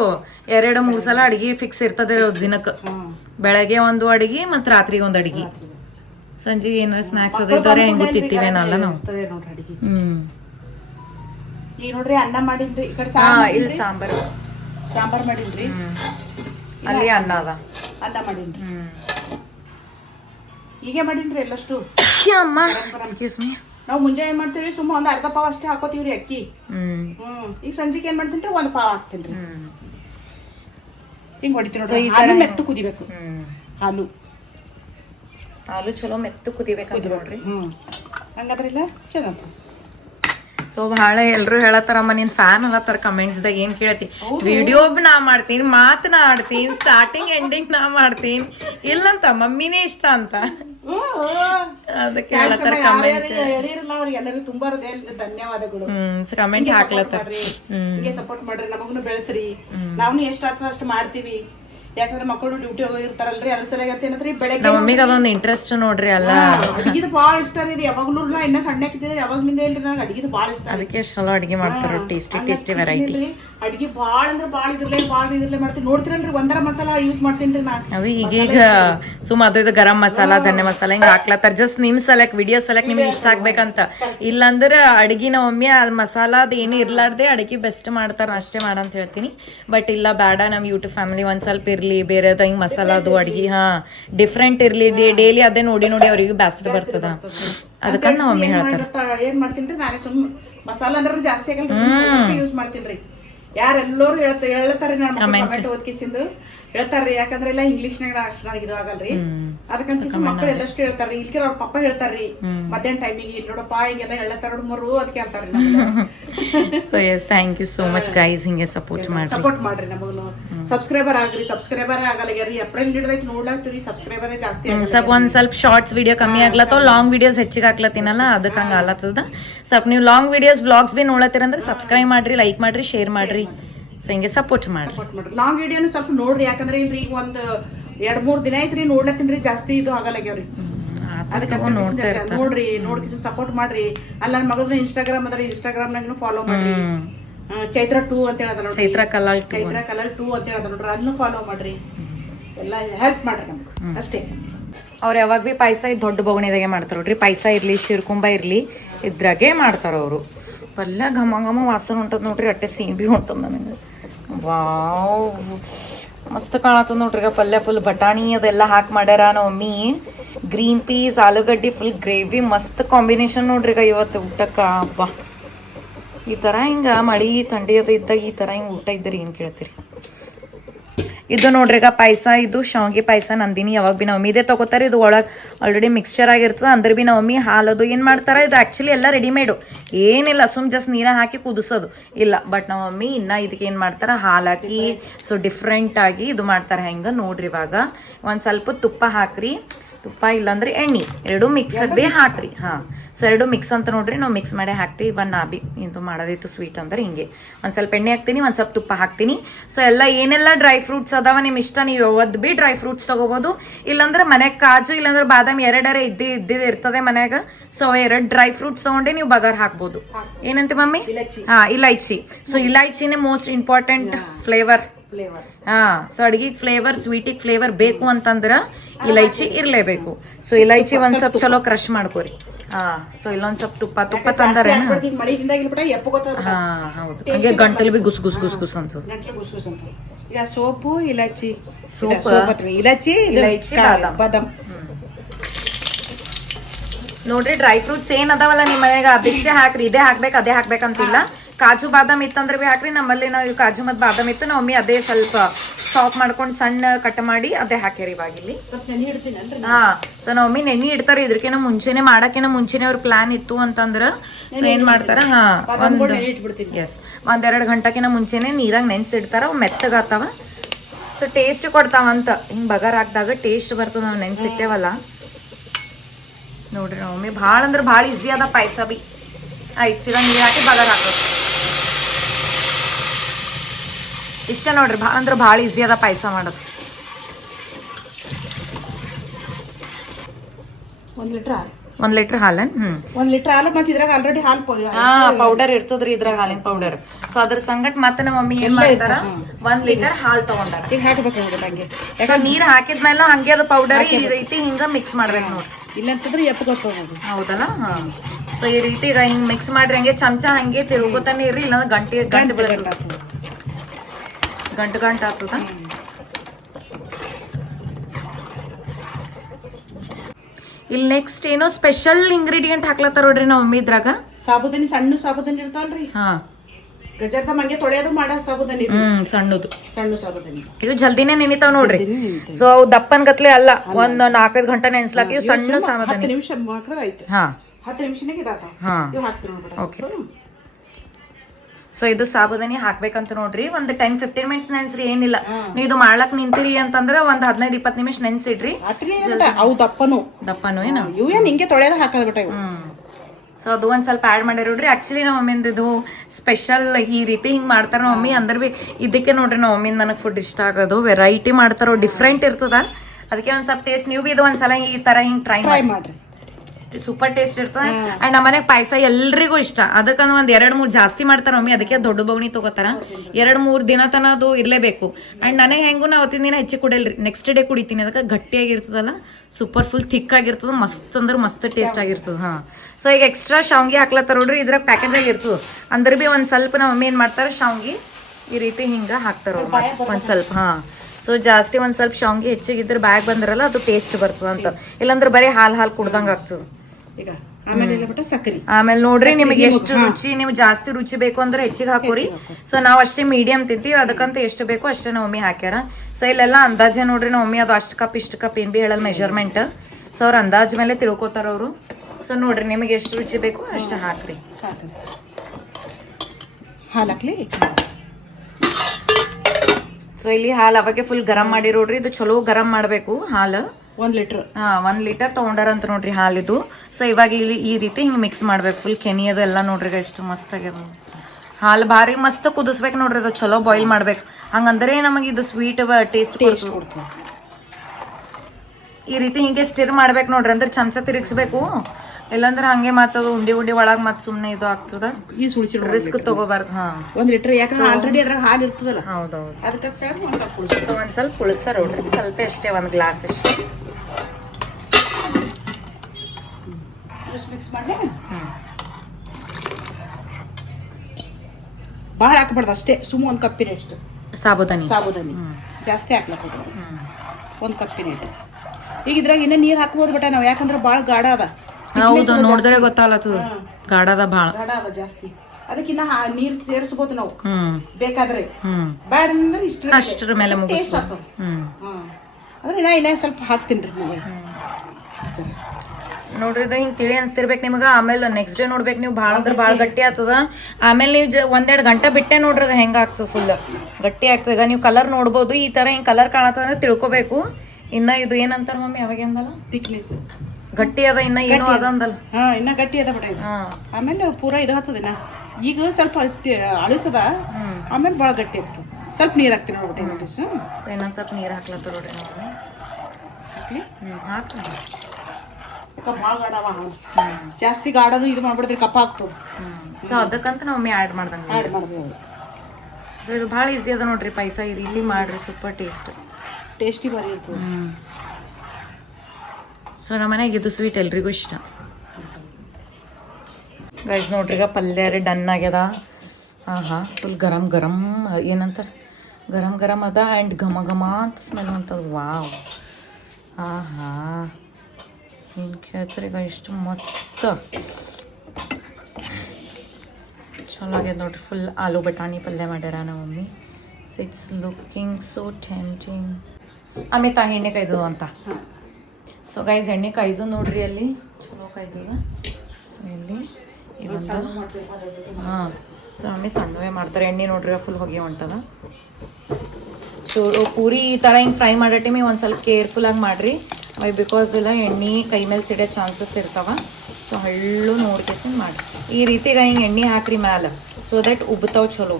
2-3 ಸಲ ಅಡುಗೆ ಫಿಕ್ಸ್ ಇರ್ತದೆ ದಿನಕ್ಕೆ. ಬೆಳಗ್ಗೆ ಒಂದು ಅಡುಗೆ ಮತ್ತು ರಾತ್ರಿಗೆ ಒಂದು ಅಡುಗೆ, ಸಂಜೆಗೆ ಏನಾರು ಸ್ನ್ಯಾಕ್ಸ್ ಅದು ಇದ್ದವ್ರೆ ಹೆಂಗೆ ಗೊತ್ತಿತ್ತೀವೇನಲ್ಲ ನಾವು. ಈಗ ನೋಡ್ರಿ ಅನ್ನ ಮಾಡಿನ್ರಿ, ಈ ಕಡೆ ಇಲ್ಲಿ ಸಾಂಬಾರು ಮಾಡಿನ್ರಿ, ಅಲ್ಲಿ ಅನ್ನ ಅದ, ಅನ್ನ ಮಾಡಿನ್ರಿ, ಈಗ ಮಾಡಿನ್ರಿ ಎಲ್ಲಷ್ಟು. ಅಮ್ಮ ಎಕ್ಸ್ಕ್ಯೂಸ್ ಮೀ, ನಾವು ಮುಂಜಾನೆ ಏನ್ ಮಾಡ್ತೀವಿ ಸುಮ್ಮ ಒಂದ್ ಅರ್ಧ ಪಾವ್ ಅಷ್ಟೇ ಹಾಕೋತೀವ್ರಿ ಅಕ್ಕಿ. ಈಗ ಸಂಜೆಗೆ ಏನ್ ಮಾಡ್ತೀನಿ 1 ಪಾವ್ ಹಾಕ್ತೀನಿ. ಹಿಂಗ್ ಹೊಡಿತೀನಿ ನೋಡ್ರಿ. ಹಾಲು ಮೆತ್ತು ಕುದಿಬೇಕು, ಹಾಲು ಚಲೋ ಮೆತ್ತು ಕುದಿಬೇಕು ನೋಡ್ರಿ. ಹಂಗಾದ್ರಿಲ್ಲ ಚೆನ್ನಾಗಿ. ಸೊ ಭಾಳ ಎಲ್ರು ಹೇಳತ್ತಾರಮ್ಮ ನೀನ್ ಫ್ಯಾನ್ ಅಲ್ಲತ್ತಾರ ಕಮೆಂಟ್ಸ್ದಾಗ. ಏನ್ ಕೇಳತಿ ವಿಡಿಯೋ ನಾ ಮಾಡ್ತೀನಿ, ಮಾತನಾಡ್ತೀನಿ, ಸ್ಟಾರ್ಟಿಂಗ್ ಎಂಡಿಂಗ್ ನಾ ಮಾಡ್ತೀನಿ, ಇಲ್ಲಂತ ಮಮ್ಮಿನೇ ಇಷ್ಟ ಅಂತ ಅದಕ್ಕೆ ಹೇಳತ್ತಾರ ಕಮೆಂಟ್. ಎಲ್ಲರಿಗೂ ತುಂಬಾ ಧನ್ಯವಾದಗಳು. ಕಮೆಂಟ್ ಹಾಕ್ಲತ್ತಾರ. ಹಿಂಗೆ ಸಪೋರ್ಟ್ ಮಾಡ್ರಿ, ನಮಗೂ ಬೆಳೆಸ್ರಿ, ನಾವು ಎಷ್ಟ್ ಆಗ್ತದ ಅಷ್ಟು ಮಾಡ್ತೀವಿ. ಯಾಕಂದ್ರೆ ಮಕ್ಕಳು ಡ್ಯೂಟಿ ಹೋಗಿರ್ತಾರಲ್ರಿ, ಅದ್ರ ಸಲಗತ್ತೆ ಏನಂದ್ರಿ ಬೆಳಗ್ಗೆ ಮಮ್ಮಿಗೆ ಅದೊಂದು ಇಂಟ್ರೆಸ್ಟ್ ನೋಡ್ರಿ ಅಲ್ಲ. ಅಡಿಗೆದು ಬಾಳ ಇಷ್ಟ ರೀ. ಯಾವಾಗ್ಲೂ ನಾ ಇನ್ನ ಸಣ್ಣಕ್ಕಿದ್ದೆ ಯಾವಾಗ್ಲಿಂದ ಇಲ್ರಿ ನನಗೆ ಅಡಿಗೆದು ಬಾಳ ಇಷ್ಟ. ಅದಕ್ಕೆ ಚಲೋ ಅಡಿಗೆ ಮಾಡ್ತಾರ, ಟೇಸ್ಟಿ ವೆರೈಟಿ ಅಡಿಗೆ ಬಾಳ ಅಂದ್ರೆ ಬಾಳ ಇದ್ರಲ್ಲೇ ಮಾಡ್ತೀನಿ. ನೋಡ್ತೀರಲ್ರಿ ಒಂದರ ಮಸಾಲ ಯೂಸ್ ಮಾಡ್ತೀನಿ ನಾ. ಅವಿ ಈಗೀಗ ಸುಮ್ಮ ಅದು ಇದು ಗರಂ ಮಸಾಲ ಧನ್ಯ ಮಸಾಲ ಹಿಂಗ ಹಾಕ್ಲತ್ತಾರ, ಜಸ್ಟ್ ನಿಮ್ ಸಲಕ್ ವಿಡಿಯೋ ಸಲಕ್ ನಿಮ್ಗೆ ಇಷ್ಟ ಆಗ್ಬೇಕಂತ. ಇಲ್ಲಾಂದ್ರೆ ಅಡಿಗೆ ನಮ್ಮ ಮಮ್ಮಿ ಮಸಾಲ ಅದು ಏನು ಇರ್ಲಾರ್ದೆ ಅಡಿಗೆ ಬೆಸ್ಟ್ ಮಾಡ್ತಾರ, ಅಷ್ಟೇ ಮಾಡಂತ ಹೇಳ್ತೀನಿ. ಬಟ್ ಇಲ್ಲ ಬೇಡ, ನಮ್ ಯೂಟ್ಯೂಬ್ ಫ್ಯಾಮಿಲಿ ಒಂದ್ ಸ್ವಲ್ಪ ಇರ್ಲಿ, ಬೇರೆದ ಹಿಂಗ್ ಮಸಾಲ ಅದು ಅಡಿಗೆ ಡಿಫ್ರೆಂಟ್ ಇರ್ಲಿ, ಡೈಲಿ ಅದೇ ನೋಡಿ ಅವ್ರಿಗೆ ಬ್ಯಾಸ್ಡ್ ಬರ್ತದ. ಅದಕ್ಕ ನಮ್ಮ ಮಮ್ಮಿ ಹೇಳ್ತಾರ ಏನ್ ಮಾಡ್ತೀನಿ ನಾನೇ ಸುಮ್ ಮಸಾಲ ಅಂದ್ರೆ ಜಾಸ್ತಿ ಆಗಲ್ರಿ, ಯೂಸ್ ಮಾಡ್ತೀನಿ. ಯಾರೆಲ್ಲರೂ ಹೇಳ್ತಾರೆ ನಾನು ಕಮೆಂಟ್ ಓದ್ಕಿಸಿಂದು ಹೇಳ್ತಾರ್ರಿ. ಯಾಕಂದ್ರೆ ಎಲ್ಲ ಇಂಗ್ಲಿಷ್ನಾಗ ಅಷ್ಟು ನನಗೆ ಇದು ಆಗಲ್ರಿ, ಅದಕ್ಕಂತ ಮಕ್ಕಳು ಎಲ್ಲಷ್ಟು ಹೇಳ್ತಾರ್ರಿ. ಇಲ್ಲಿ ಅವ್ರ ಪಪ್ಪ ಹೇಳ್ತಾರ್ರಿ ಮಧ್ಯಾಹ್ನ ಟೈಮಿಗೆ, ಇಲ್ಲಿ ನೋಡಪ್ಪ ಹಿಂಗೆಲ್ಲ ಹೇಳ್ತಾರ ಮರು, ಅದಕ್ಕೆ ಅಂತಾರ್ರಿ. So yes, thank you so much guys. ಹಿಂಗೆ ಸಪೋರ್ಟ್ ಮಾಡ್ರಿ ನಮಗೂ. ಸಬ್ಸ್ಕ್ರೈಬರ್ ಆಗ್ರಿ, ಸಬ್ಸ್ಕ್ರೈಬರ್ ಆಗಲ್ಲ. ಏಪ್ರಿಲ್ ಹಿಡಿದೈತಿ ನೋಡ್ಲಾಗ್ತೀವಿ, ಸಬ್ಸ್ಕ್ರೈಬರ್ ಜಾಸ್ತಿ ಒಂದ್ ಸ್ವಲ್ಪ ಶಾರ್ಟ್ಸ್ ವಿಡಿಯೋ ಕಮ್ಮಿ ಆಗ್ಲತ್ತೋ, ಲಾಂಗ್ ವಿಡಿಯೋಸ್ ಹೆಚ್ಚಿಗೆ ಹಾಕ್ಲತ್ತೀನಲ್ಲ ಅದಕ್ಕೆ ಹಂಗ ಆಗ್ಲತ್ತದ. ಸ್ವಲ್ಪ ನೀವು ಲಾಂಗ್ ವಿಡಿಯೋಸ್ ಬ್ಲಾಗ್ಸ್ ಬಿ ನೋಡತ್ತೀರಂದ್ರೆ ಸಬ್ಸ್ಕ್ರೈಬ್ ಮಾಡ್ರಿ, ಲೈಕ್ ಮಾಡ್ರಿ, ಶೇರ್ ಮಾಡ್ರಿ. ಸೊ ಹಿಂಗೆ ಸಪೋರ್ಟ್ ಮಾಡ್ರಿ. ಲಾಂಗ್ ವಿಡಿಯೋನು ಸ್ವಲ್ಪ ನೋಡ್ರಿ, ಯಾಕಂದ್ರೆ ಇಲ್ರಿ ಈಗ ಒಂದ್ 2-3 ದಿನ ಐತ್ರಿ ನೋಡ್ಲತ್ತೀನ್ರಿ, ಜಾಸ್ತಿ ಇದು ಆಗಲ್ಲಾಗ್ಯಾವ್ರಿ. ಅದಕ್ಕೆ ನೋಡ್ರಿ, ನೋಡ್ಕಿ ಸಪೋರ್ಟ್ ಮಾಡ್ರಿ. ಅಲ್ಲ ನನ್ನ ಮಗಳನ್ನ ಇನ್ಸ್ಟಾಗ್ರಾಮ್ ಅದ್ರ, ಇನ್ಸ್ಟಾಗ್ರಾಮ್ನಾಗ ಫಾಲೋ ಮಾಡ್ರಿ. ಚೈತ್ರ 2 ಅಂತ ಹೇಳದ ನೋಡ್ರಿ, ಚೈತ್ರ ಕಲಲ್ 2 ಅಂತ ಹೇಳದ ನೋಡ್ರಿ, ಅದನ್ನು ಫಾಲೋ ಮಾಡ್ರಿ. ಎಲ್ಲ ಹೆಲ್ಪ್ ಮಾಡ್ರಿ ನಮ್ಗೆ ಅಷ್ಟೇ. ಅವ್ರು ಯಾವಾಗ ಭೀ ಪಾಯಸ ದೊಡ್ಡ ಬೊಗಣಿದಾಗೆ ಮಾಡ್ತಾರ ನೋಡ್ರಿ. ಪಾಯಸ ಇರ್ಲಿ, ಶಿರ್ಕುಂಬ ಇರ್ಲಿ, ಇದ್ರಾಗೆ ಮಾಡ್ತಾರ ಅವರು. ಪಲ್ಯ ಘಮ ಘಮ ವಾಸನೆ ಹೊಂಟದ ನೋಡ್ರಿ, ಅಟ್ಟೆ ಸೀಬಿ ಹೊಂಟದ ನನಗೆ. ವಾವ್, ಮಸ್ತ್ ಕಾಣತ್ತದ ನೋಡ್ರಿ. ಈಗ ಪಲ್ಯ ಫುಲ್ ಬಟಾಣಿ ಅದೆಲ್ಲ ಹಾಕಿ ಮಾಡ್ಯಾರ ನಮ್ಮ ಮಮ್ಮಿ. ಗ್ರೀನ್ ಪೀಸ್, ಆಲೂಗಡ್ಡಿ, ಫುಲ್ ಗ್ರೇವಿ, ಮಸ್ತ್ ಕಾಂಬಿನೇಷನ್ ನೋಡ್ರಿ ಈಗ ಇವತ್ತು ಊಟಕ್ಕೆ. ಹಬ್ಬ ಈ ಥರ ಹಿಂಗೆ ಮಳಿ ಥಂಡಿ ಅದು ಇದ್ದಾಗ ಈ ಥರ ಹಿಂಗೆ ಊಟ ಇದ್ದರೆ ಏನು ಕೇಳ್ತೀರಿ. ಇದು ನೋಡ್ರಿ ಈಗ ಪಾಯಸ, ಇದು ಶಾವಿಗೆ ಪಾಯಸ ನಂದಿನಿ. ಯಾವಾಗ ಭೀ ನಾವು ಇದೇ ತೊಗೋತಾರೆ. ಇದು ಒಳಗೆ ಆಲ್ರೆಡಿ ಮಿಕ್ಸ್ಚರ್ ಆಗಿರ್ತದೆ. ಅಂದ್ರೆ ಭೀ ನಾವು ಹಾಲದು ಏನು ಮಾಡ್ತಾರೆ, ಇದು ಆ್ಯಕ್ಚುಲಿ ಎಲ್ಲ ರೆಡಿಮೇಡು, ಏನಿಲ್ಲ, ಸುಮ್ ಜಸ್ಟ್ ನೀರ ಹಾಕಿ ಕುದಿಸೋದು ಇಲ್ಲ. ಬಟ್ ನಮ್ಮ ಮಮ್ಮಿ ಇನ್ನು ಇದಕ್ಕೆ ಏನು ಮಾಡ್ತಾರೆ, ಹಾಲು ಹಾಕಿ ಸೊ ಡಿಫ್ರೆಂಟಾಗಿ ಇದು ಮಾಡ್ತಾರೆ. ಹೆಂಗೆ ನೋಡ್ರಿ, ಇವಾಗ ಒಂದು ಸ್ವಲ್ಪ ತುಪ್ಪ ಹಾಕ್ರಿ, ತುಪ್ಪ ಇಲ್ಲಾಂದ್ರೆ ಎಣ್ಣೆ, ಎರಡೂ ಮಿಕ್ಸ್ ಭೀ ಹಾಕ್ರಿ. ಹಾಂ, ಸೊ ಎರಡು ಮಿಕ್ಸ್ ಅಂತ ನೋಡ್ರಿ ನಾವು ಮಿಕ್ಸ್ ಮಾಡಿ ಹಾಕ್ತೀವಿ. ಇವನ್ ನಾ ಬಿ ಇದು ಮಾಡೋದಿತ್ತು ಸ್ವೀಟ್ ಅಂದ್ರೆ ಹಿಂಗೆ ಒಂದು ಸ್ವಲ್ಪ ಎಣ್ಣೆ ಹಾಕ್ತೀನಿ, ಒಂದು ಸ್ವಲ್ಪ ತುಪ್ಪ ಹಾಕ್ತೀನಿ. ಸೊ ಎಲ್ಲ ಏನೆಲ್ಲ ಡ್ರೈ ಫ್ರೂಟ್ಸ್ ಅದಾವ ನಿಮ್ಮ ಇಷ್ಟ, ನೀವು ಯಾವತ್ತು ಬಿ ಡ್ರೈ ಫ್ರೂಟ್ಸ್ ತೊಗೋಬೋದು. ಇಲ್ಲಾಂದ್ರೆ ಮನೆಗೆ ಕಾಜು ಇಲ್ಲಾಂದ್ರೆ ಬಾದಾಮಿ ಎರಡರೇ ಇದ್ದಿದ್ದು ಇರ್ತದೆ ಮನ್ಯಾಗ. ಸೊ ಎರಡು ಡ್ರೈ ಫ್ರೂಟ್ಸ್ ತೊಗೊಂಡೆ ನೀವು ಬಗಾರ್ ಹಾಕ್ಬೋದು. ಏನಂತೆ ಮಮ್ಮಿ? ಇಲೈಚಿ. ಸೊ ಇಲೈಚಿನೇ ಮೋಸ್ಟ್ ಇಂಪಾರ್ಟೆಂಟ್ ಫ್ಲೇವರ್. ಸೊ ಅಡಿಗೆಗೆ ಫ್ಲೇವರ್, ಸ್ವೀಟಿಗೆ ಫ್ಲೇವರ್ ಬೇಕು ಅಂತಂದ್ರೆ ಇಲೈಚಿ ಇರ್ಲೇಬೇಕು. ಸೊ ಇಲೈಚಿ ಒಂದ್ ಸ್ವಲ್ಪ ಚಲೋ ಕ್ರಶ್ ಮಾಡ್ಕೋರಿ. ಸೊ ಇಲ್ಲೊಂದ್ ಸ್ವಲ್ಪ ತುಪ್ಪ ತಂದರೆ ಹಾ ಹೌದು, ಹಂಗೆ ಗಂಟಲು ಬಿ ಗುಸ್ ಗುಸ್ ಗುಸ್ ಗುಸ್ ಅನ್ಸೋದು. ಈಗ ಸೋಪು, ಇಲಾಚಿ, ಇಲೈಚಿ ಬಾದಾಮ್. ನೋಡ್ರಿ ಡ್ರೈ ಫ್ರೂಟ್ಸ್ ಏನ್ ಅದಾವಲ್ಲ ನಿಮ್ಮ ಮನೆಯಾಗ ಅದಿಷ್ಟೇ ಹಾಕ್ರಿ, ಇದೇ ಹಾಕ್ಬೇಕು ಅದೇ ಹಾಕ್ಬೇಕಂತಿಲ್ಲ. ಕಾಜು ಬಾದಾಮ್ ಇತ್ತಂದ್ರೆ ಬಿ ಹಾಕ್ರಿ. ನಮ್ಮಲ್ಲಿ ನಾವು ಕಾಜು ಮತ್ತು ಬಾದಾಮ್ ಇತ್ತು, ನಾವು ಒಮ್ಮೆ ಅದೇ ಸ್ವಲ್ಪ ಸಾಫ್ಟ್ ಮಾಡ್ಕೊಂಡು ಸಣ್ಣ ಕಟ್ ಮಾಡಿ ಅದೇ ಹಾಕ್ಯಾರಿ ಇವಾಗ ಇಲ್ಲಿ. ಸೊ ನಾವು ಒಮ್ಮೆ ನೆನೆ ಇಡ್ತಾರೆ. ಇದಕ್ಕಿಂತ ಮುಂಚೆನೆ ಮಾಡಕ್ಕಿಂತ ಮುಂಚೆನೆ ಅವ್ರ ಪ್ಲಾನ್ ಇತ್ತು ಅಂತಂದ್ರೆ ಸೊ ಏನ್ ಮಾಡ್ತಾರ, ಒಂದೆರಡು ಗಂಟೆಕಿನ ಮುಂಚೆನೆ ನೀರಾಗ ನೆನ್ಸಿಡ್ತಾರ, ಅವು ಮೆತ್ತಗಾತಾವ. ಸೊ ಟೇಸ್ಟ್ ಕೊಡ್ತಾವಂತ, ಹಿಂಗ್ ಬಗಾರ್ ಹಾಕ್ದಾಗ ಟೇಸ್ಟ್ ಬರ್ತದ. ನಾವು ನೆನ್ಸಿಟ್ಟೇವಲ್ಲ ನೋಡ್ರಿ ನಾವು ಒಮ್ಮೆ ಭಾಳ ಅಂದ್ರೆ ಭಾಳ ಈಸಿ ಅದ ಪಾಯಸ ಬಿ. ಆಯ್ತು, ಸೀದಾ ನೀರು ಹಾಕಿ ಬಗಾರ್ ಹಾಕೋದು ಇಷ್ಟ ನೋಡ್ರಿ. ಭಾಳ ಅಂದ್ರೆ ಭಾಳ ಈಸಿ ಅದ ಪಾಯಸ ಮಾಡೋದು. 1 ಲೀಟರ್ ಹಾಲು. 1 ಲೀಟರ್ ಹಾಲು ಮತ್ತೆ ಇದ್ರಾಗ ಆಲ್ರೆಡಿ ಹಾಲು ಪೌಡರ್ ಇರ್ತದ್ರಿ ಇದ್ರಾಗ, ಹಾಲಿನ ಪೌಡರ್. ಸೊ ಅದ್ರ ಸಂಗಟ್ ಮತ್ತೆ ನಮ್ಮ ಮಮ್ಮಿ ಏನ್ ಮಾಡ್ತಾರ, 1 ಲೀಟರ್ ಹಾಲು ತಗೊಂಡಾರ. ಈಗ ಹಾಕ್ಬೇಕು ಹಂಗೆ. ಸೊ ನೀರ್ ಹಾಕಿದ್ಮೇಲೆ ಹಂಗೆ ಅದು ಪೌಡರ್ ಈ ರೀತಿ ಹಿಂಗ ಮಿಕ್ಸ್ ಮಾಡ್ಬೇಕು ನೋಡ್ರಿ. ಇಲ್ಲಂತಂದ್ರೆ ಎಪ್ಪಗೋದು. ಹೌದಲ್ಲ? ಸೊ ಈ ರೀತಿ ಈಗ ಹಿಂಗ್ ಮಿಕ್ಸ್ ಮಾಡ್ರಿ, ಹಂಗೆ ಚಮಚ ಹಂಗೆ ತಿರುಗೋತಾನೆ ಇರ್ರಿ, ಇಲ್ಲಾಂದ್ರೆ ಗಂಟು ಆಗ್ತದ. ಇಲ್ಲಿ ನೆಕ್ಸ್ಟ್ ಏನೋ ಸ್ಪೆಷಲ್ ಇಂಗ್ರೀಡಿಯೆಂಟ್ ಹಾಕ್ಲತ್ತಾರ ನೋಡ್ರಿ ನಮ್ಮ ಮಮ್ಮಿ ಇದ್ರಾಗ. ಸಾಬುದಾನಿ, ಸಣ್ಣ ಸಾಬುದಾನಿ ಇರ್ತಾವಲ್ರಿ, ಗಜರ್ದ ಮಂಗೆ ತೊಳೆಯೋದು ಮಾಡೋ ಸಾಬುದಾನಿ. ಸಣ್ಣ ಸಾಬುದಾನಿ ಇವು ಜಲ್ದಿನೇ ನೆನಿತಾವ್ ನೋಡ್ರಿ. ಸೊ ಅವು ದಪ್ಪನ್ ಗತ್ಲೆ ಅಲ್ಲ, ಒಂದ್ 4-5 ಗಂಟೆ ನೆನ್ಸ್ಲಾಕ ಸಣ್ಣ ಸಾಬುದಾನಿ. 10 ನಿಮಿಷ ಹಾಕಿದ್ರೆ ಆಯ್ತು. 10 ನಿಮಿಷನಾಗ ಇದಾತಾವ. ಇವು ಹಾಕ್ತೀವಿ ನೋಡ್ರಿ. ಸೊ ಇದು ಸಾಬುದಾನಿ ಹಾಕ್ಬೇಕಂತ ನೋಡ್ರಿ. ಒಂದು 10-15 ಮಿನಿಟ್ಸ್ ನೆನ್ಸ್ರಿ, ಏನಿಲ್ಲ. ನೀವು ಇದು ಮಾಡ್ಲಕ್ ನಿಂತಿರಿ ಅಂತಂದ್ರೆ ಒಂದ್ 15-20 ನಿಮಿಷ ನೆನ್ಸಿಡ್ರಿ. ಅವು ದಪ್ಪನು ಏನು ಇವು ಏನ್ ಹಿಂಗೆ ತೊಳೆಯೋದು ಹಾಕೋದ್ ಬಿಟ್ಟ. ಸೊ ಅದು ಒಂದ್ ಸ್ವಲ್ಪ ಆ್ಯಡ್ ಮಾಡಿ ನೋಡ್ರಿ. ಆಕ್ಚುಲಿ ನಮ್ಮ ಮಮ್ಮಿಂದ ಇದು ಸ್ಪೆಷಲ್ ಈ ರೀತಿ ಹಿಂಗೆ ಮಾಡ್ತಾರ ನಮ್ಮ ಮಮ್ಮಿ. ಅಂದ್ರೆ ಬಿ ಇದಕ್ಕೆ ನೋಡ್ರಿ ನಮ್ಮ ಮಮ್ಮಿಂದ ನನಗೆ ಫುಡ್ ಇಷ್ಟ ಆಗೋದು. ವೆರೈಟಿ ಮಾಡ್ತಾರೋ, ಡಿಫ್ರೆಂಟ್ ಇರ್ತದ. ಅದಕ್ಕೆ ಒಂದ್ ಸ್ವಲ್ಪ ಟೇಸ್ಟ್ ನೀವು ಬಿ ಇದು ಒಂದ್ಸಲ ಈ ತರ ಹಿಂಗೆ ಟ್ರೈ ಮಾಡ್ರಿ. ಸೂಪರ್ ಟೇಸ್ಟ್ ಇರ್ತದೆ. ಅಂಡ್ ನಮ್ಮ ಮನೆಗೆ ಪಾಯಸ ಎಲ್ರಿಗೂ ಇಷ್ಟ. ಅದಕ್ಕಂದ್ರೆ ಒಂದ್ 2-3 ಜಾಸ್ತಿ ಮಾಡ್ತಾರ ಮಮ್ಮಿ. ಅದಕ್ಕೆ ದೊಡ್ಡ ಬೌಣಿ ತಗೋತಾರ. 2-3 ದಿನ ತನ ಅದು ಇರ್ಲೇಬೇಕು. ಅಂಡ್ ನನಗೆ ಹೆಂಗು ನಾ ಅವತ್ತಿನ ದಿನ ಹೆಚ್ಚಿಗೆ ಕುಡಿಯಲ್ರಿ, ನೆಕ್ಸ್ಟ್ ಡೇ ಕುಡಿತೀನಿ. ಅದಕ್ಕೆ ಗಟ್ಟಿಯಾಗಿರ್ತದಲ್ಲ, ಸೂಪರ್ ಫುಲ್ ಥಿಕ್ ಆಗಿರ್ತದ, ಮಸ್ತ್ ಅಂದ್ರೆ ಮಸ್ತ್ ಟೇಸ್ಟ್ ಆಗಿರ್ತದ. ಸೊ ಈಗ ಎಕ್ಸ್ಟ್ರಾ ಶಾವ್ಗಿ ಹಾಕ್ಲತ್ತಾರ ನೋಡ್ರಿ, ಇದ್ರಾಗ ಪ್ಯಾಕೆಟ್ದಾಗ ಇರ್ತದ. ಅಂದ್ರೆ ಬಿ ಒಂದ್ ಸ್ವಲ್ಪ ನಮ್ಮ ಮಮ್ಮಿ ಏನ್ ಮಾಡ್ತಾರ, ಶಾವ್ಗಿ ಈ ರೀತಿ ಹಿಂಗ ಹಾಕ್ತಾರ ಒಂದ್ ಸ್ವಲ್ಪ. ಸೊ ಜಾಸ್ತಿ ಒಂದ್ ಸ್ವಲ್ಪ ಶಾವ್ಗಿ ಹೆಚ್ಚಿಗಿದ್ರೆ ಬ್ಯಾಗ್ ಬಂದ್ರಲ್ಲ ಅದು ಟೇಸ್ಟ್ ಬರ್ತದ ಅಂತ. ಇಲ್ಲಾಂದ್ರೆ ಬರೀ ಹಾಲು ಕುಡ್ದಂಗ ಆಗ್ತದ. ಆಮೇಲೆ ನೋಡ್ರಿ ನಿಮಗೆ ಎಷ್ಟು ರುಚಿ, ನೀವು ಜಾಸ್ತಿ ರುಚಿ ಬೇಕು ಅಂದ್ರೆ ಹೆಚ್ಚಿಗೆ ಹಾಕೋರಿ. ಸೊ ನಾವ್ ಅಷ್ಟೇ ಮೀಡಿಯಂ ತಿಂತೀವಿ, ಅದಕ್ಕಂತ ಎಷ್ಟು ಬೇಕೋ ಅಷ್ಟೇ ನಮ್ಮ ಮಮ್ಮಿ ಹಾಕ್ಯಾರ. ಸೊ ಇಲ್ಲೆಲ್ಲ ಅಂದಾಜೆ ನೋಡ್ರಿ ನಮ್ಮ ಮಮ್ಮಿ, ಅದು ಅಷ್ಟು ಕಪ್ ಇಷ್ಟು ಕಪ್ ಏನ್ ಬಿ ಹೇಳಲ್ ಮೆಜರ್ಮೆಂಟ್. ಸೊ ಅವ್ರ ಅಂದಾಜ್ ಮೇಲೆ ತಿಳ್ಕೊತಾರ ಅವರು. ಸೊ ನೋಡ್ರಿ ನಿಮಗೆ ಎಷ್ಟು ರುಚಿ ಬೇಕು ಅಷ್ಟು ಹಾಕ್ರಿ. ಹಾಕ್ಲಿ. ಸೊ ಇಲ್ಲಿ ಹಾಲು ಅವಾಗೆ ಫುಲ್ ಗರಂ ಮಾಡಿ ನೋಡ್ರಿ. ಇದು ಚಲೋ ಗರಂ ಮಾಡ್ಬೇಕು ಹಾಲು. 1 ಲೀಟರ್ 1 ಲೀಟರ್ ತಗೊಂಡಾರಂತ ನೋಡ್ರಿ ಹಾಲಿದು. ಸೊ ಇವಾಗ ಇಲ್ಲಿ ಈ ರೀತಿ ಹಿಂಗೆ ಮಿಕ್ಸ್ ಮಾಡ್ಬೇಕು. ಫುಲ್ ಕೆನಿ ಅದು ಎಲ್ಲ ನೋಡ್ರಿ ಎಷ್ಟು ಮಸ್ತ್ ಆಗ್ಯದ. ಹಾಲು ಭಾರಿ ಮಸ್ತ್ ಕುದಿಸ್ಬೇಕು ನೋಡ್ರಿ, ಅದು ಚಲೋ ಬಾಯ್ಲ್ ಮಾಡ್ಬೇಕು. ಹಂಗಂದ್ರೆ ನಮಗೆ ಇದು ಸ್ವೀಟ್ ಟೇಸ್ಟ್ ಕೊಡ್ತದೆ. ಈ ರೀತಿ ಹಿಂಗೆ ಸ್ಟಿರ್ ಮಾಡ್ಬೇಕು ನೋಡ್ರಿ, ಅಂದ್ರೆ ಚಮಚ ತಿರುಗಿಸ್ಬೇಕು. ಇಲ್ಲಾಂದ್ರೆ ಹಂಗೆ ಮಾತದು ಉಂಡಿ ಒಳಗೆ ಮತ್ತೆ ಸುಮ್ಮನೆ ಇದು ಆಗ್ತದ. ರಿಸ್ಕ್ ತಗೋಬಾರ್ದು. 1 ಲೀಟರ್ ಯಾಕಂದ್ರೆ ಆಲ್ರೆಡಿ ಅದ್ರಾಗ ಹಾಲು ಇರ್ತದಲ್ಲ. ಹೌದೌದು. ಅದಕ್ಕೆ ಒಂದ್ ಸ್ವಲ್ಪ ಉಳಿಸ್ತಾರ ನೋಡ್ರಿ, ಸ್ವಲ್ಪ ಅಷ್ಟೇ, 1 ಗ್ಲಾಸ್ ಅಷ್ಟೇ. ಮಿಕ್ಸ್ ಮಾಡಿ ಭಾಳ ಹಾಕ್ಬಾರ್ದು, ಅಷ್ಟೇ ಸುಮ್ಮ 1 ಕಪ್ಪಿನ ಅಷ್ಟು ಸಾಬುದಾನಿ ಜಾಸ್ತಿ ಹಾಕ್ಲಕ್ಕ 1 ಕಪ್ಪಿನ ಇಟ್ಟು. ಈಗ ಇದ್ರಾಗ ಇನ್ನೂ ನೀರು ಹಾಕ್ಬೋದು ಬಟ್ ನಾವು, ಯಾಕಂದ್ರೆ ಭಾಳ ಗಾಢ ಅದ. ಹೌದು, ನೋಡಿದ್ರೆ ಗೊತ್ತಾಗ್ಲತ್ತದ ಗಾಢ ಅದ, ಭಾಳ ಗಾಢ ಅದ ಜಾಸ್ತಿ. ಅದಕ್ಕಿನ್ನ ನೀರು ಸೇರಿಸ್ಬೋದು ನಾವು ಬೇಕಾದ್ರೆ. ಬ್ಯಾಡ ಅಂದ್ರೆ ಅಷ್ಟರ ಮೇಲೆ ಟೇಸ್ಟ್ ಆಗ್ತದೆ. ಅಂದ್ರೆ ಇನ್ನ ಸ್ವಲ್ಪ ಹಾಕ್ತೀನಿ ರೀ ನೋಡ್ರಿ. ಇದು ಹಿಂಗೆ ತಿಳಿ ಅನ್ಸ್ತಿರ್ಬೇಕು ನಿಮ್ಗೆ. ಆಮೇಲೆ ನೆಕ್ಸ್ಟ್ ಡೇ ನೋಡ್ಬೇಕು ನೀವು, ಭಾಳ ಅಂದ್ರೆ ಭಾಳ ಗಟ್ಟಿ ಆಗ್ತದ. ಆಮೇಲೆ ನೀವು 1-2 ಗಂಟೆ ಬಿಟ್ಟೆ ನೋಡ್ರಿ ಅದು ಹೆಂಗೆ ಆಗ್ತದೆ, ಫುಲ್ ಗಟ್ಟಿ ಆಗ್ತದೆ. ಈಗ ನೀವು ಕಲರ್ ನೋಡ್ಬೋದು, ಈ ಥರ ಹಿಂಗೆ ಕಲರ್ ಕಾಣತ್ತಂದ್ರೆ ತಿಳ್ಕೊಬೇಕು. ಇನ್ನು ಇದು ಏನಂತಾರೆ ಮಮ್ಮಿ ಅವಾಗ ಅಂದಲ್ಲ, ಗಟ್ಟಿ ಅದ ಇನ್ನ ಏನೋ ಅದ ಅಂದಲ್ಲ. ಹಾ ಇನ್ನ ಗಟ್ಟಿ ಅದ ಬಿಡ ಇದು. ಹಾ ಆಮೇಲೆ ಪೂರಾ ಇದು ಹತ್ತದಿನ ಈಗ ಸ್ವಲ್ಪ ಅಳಿಸದ ಆಮೇಲೆ ಭಾಳ ಗಟ್ಟಿ ಆಗ್ತದೆ. ಸ್ವಲ್ಪ ನೀರು ಹಾಕ್ತೀನಿ ನೋಡ್ಬಿಟ್ಟು ನೋಟಿಸ್. ಸೊ ಇನ್ನೊಂದು ಸ್ವಲ್ಪ ನೀರು ಹಾಕ್ಲತ್ತ ನೋಡ್ರಿ ನಾವು. ಹಾಕ್ಲಿ ಹಾಕ್ರಿ. ಭಾಳ ಗಾಡವ ಜಾಸ್ತಿ ಗಾಡನು ಇದು ಮಾಡ್ಬಿಡ್ತೀರಿ ಕಪ್ಪ ಆಗ್ತದೆ. ಸೊ ಅದಕ್ಕಂತ ನಾವು ಒಮ್ಮೆ ಆ್ಯಡ್ ಮಾಡ್ದಂಗೆ. ಆ್ಯಡ್ ಮಾಡಿದೆ ಸೊ ಇದು ಭಾಳ ಈಸಿ ಅದ ನೋಡ್ರಿ ಪೈಸಾ. ಇಲ್ಲಿ ಮಾಡ್ರಿ ಸೂಪರ್ ಟೇಸ್ಟಿ ಬಾರಿ ಇರ್ತದೆ. ಸೊ ನಮ್ಮ ಮನೆಗೆ ಇದು ಸ್ವೀಟ್ ಎಲ್ರಿಗೂ ಇಷ್ಟ. ಗೈಸ್ ನೋಡ್ರಿ ಈಗ ಪಲ್ಯ ರೀ ಡನ್ ಆಗ್ಯದ. ಫುಲ್ ಗರಂ ಗರಂ ಏನಂತಾರೆ ಗರಂ ಗರಂ ಅದ ಆ್ಯಂಡ್ ಘಮ ಘಮ ಅಂತ ಸ್ಮೆಲ್ ಹೊಂಟದ. ವಾವ್ ಏನು ಕೇಳ್ತಾರೆ ಈಗ ಎಷ್ಟು ಮಸ್ತ್ ಚಲೋ ಆಗ್ಯದ ನೋಡ್ರಿ. ಫುಲ್ ಆಲೂ ಬಟಾಣಿ ಪಲ್ಯ ಮಾಡ್ಯಾರ ನಮ್ಮ mummy. It's looking so tempting. ಆಮೇಲೆ ಎಣ್ಣೆ ಕಾಯ್ದು ಅಂತ. ಸೊ ಗೈಸ್ ಎಣ್ಣೆ ಕಾಯ್ದು ನೋಡ್ರಿ ಅಲ್ಲಿ ಚಲೋ ಕಾಯ್ದದ. ಸೊ ಇಲ್ಲಿ ಇವೊಂದು ಸೊ ಮಮ್ಮಿ ಸಣ್ಣವೇ ಮಾಡ್ತಾರೆ. ಎಣ್ಣೆ ನೋಡ್ರಿ ಫುಲ್ ಹೊಗೆ ಹೊಂಟದ. ಸೊ ಪೂರಿ ಈ ಥರ ಹಿಂಗೆ ಫ್ರೈ ಮಾಡೋ ಟೈಮಿಗೆ ಒಂದು ಸ್ವಲ್ಪ ಕೇರ್ಫುಲ್ಲಾಗಿ ಮಾಡಿರಿ. ಬಿಕಾಸ್ ಎಲ್ಲ ಎಣ್ಣೆ ಕೈ ಮೇಲೆ ಸಿಡೋ ಚಾನ್ಸಸ್ ಇರ್ತಾವ. ಸೊ ಹಳ್ಳು ನೋಡ್ಕೇಸಿ ಮಾಡಿರಿ. ಈ ರೀತಿಗ ಹಿಂಗೆ ಎಣ್ಣೆ ಹಾಕ್ರಿ ಮ್ಯಾಲೆ ಸೊ ದಟ್ ಉಬ್ತಾವ ಚಲೋ.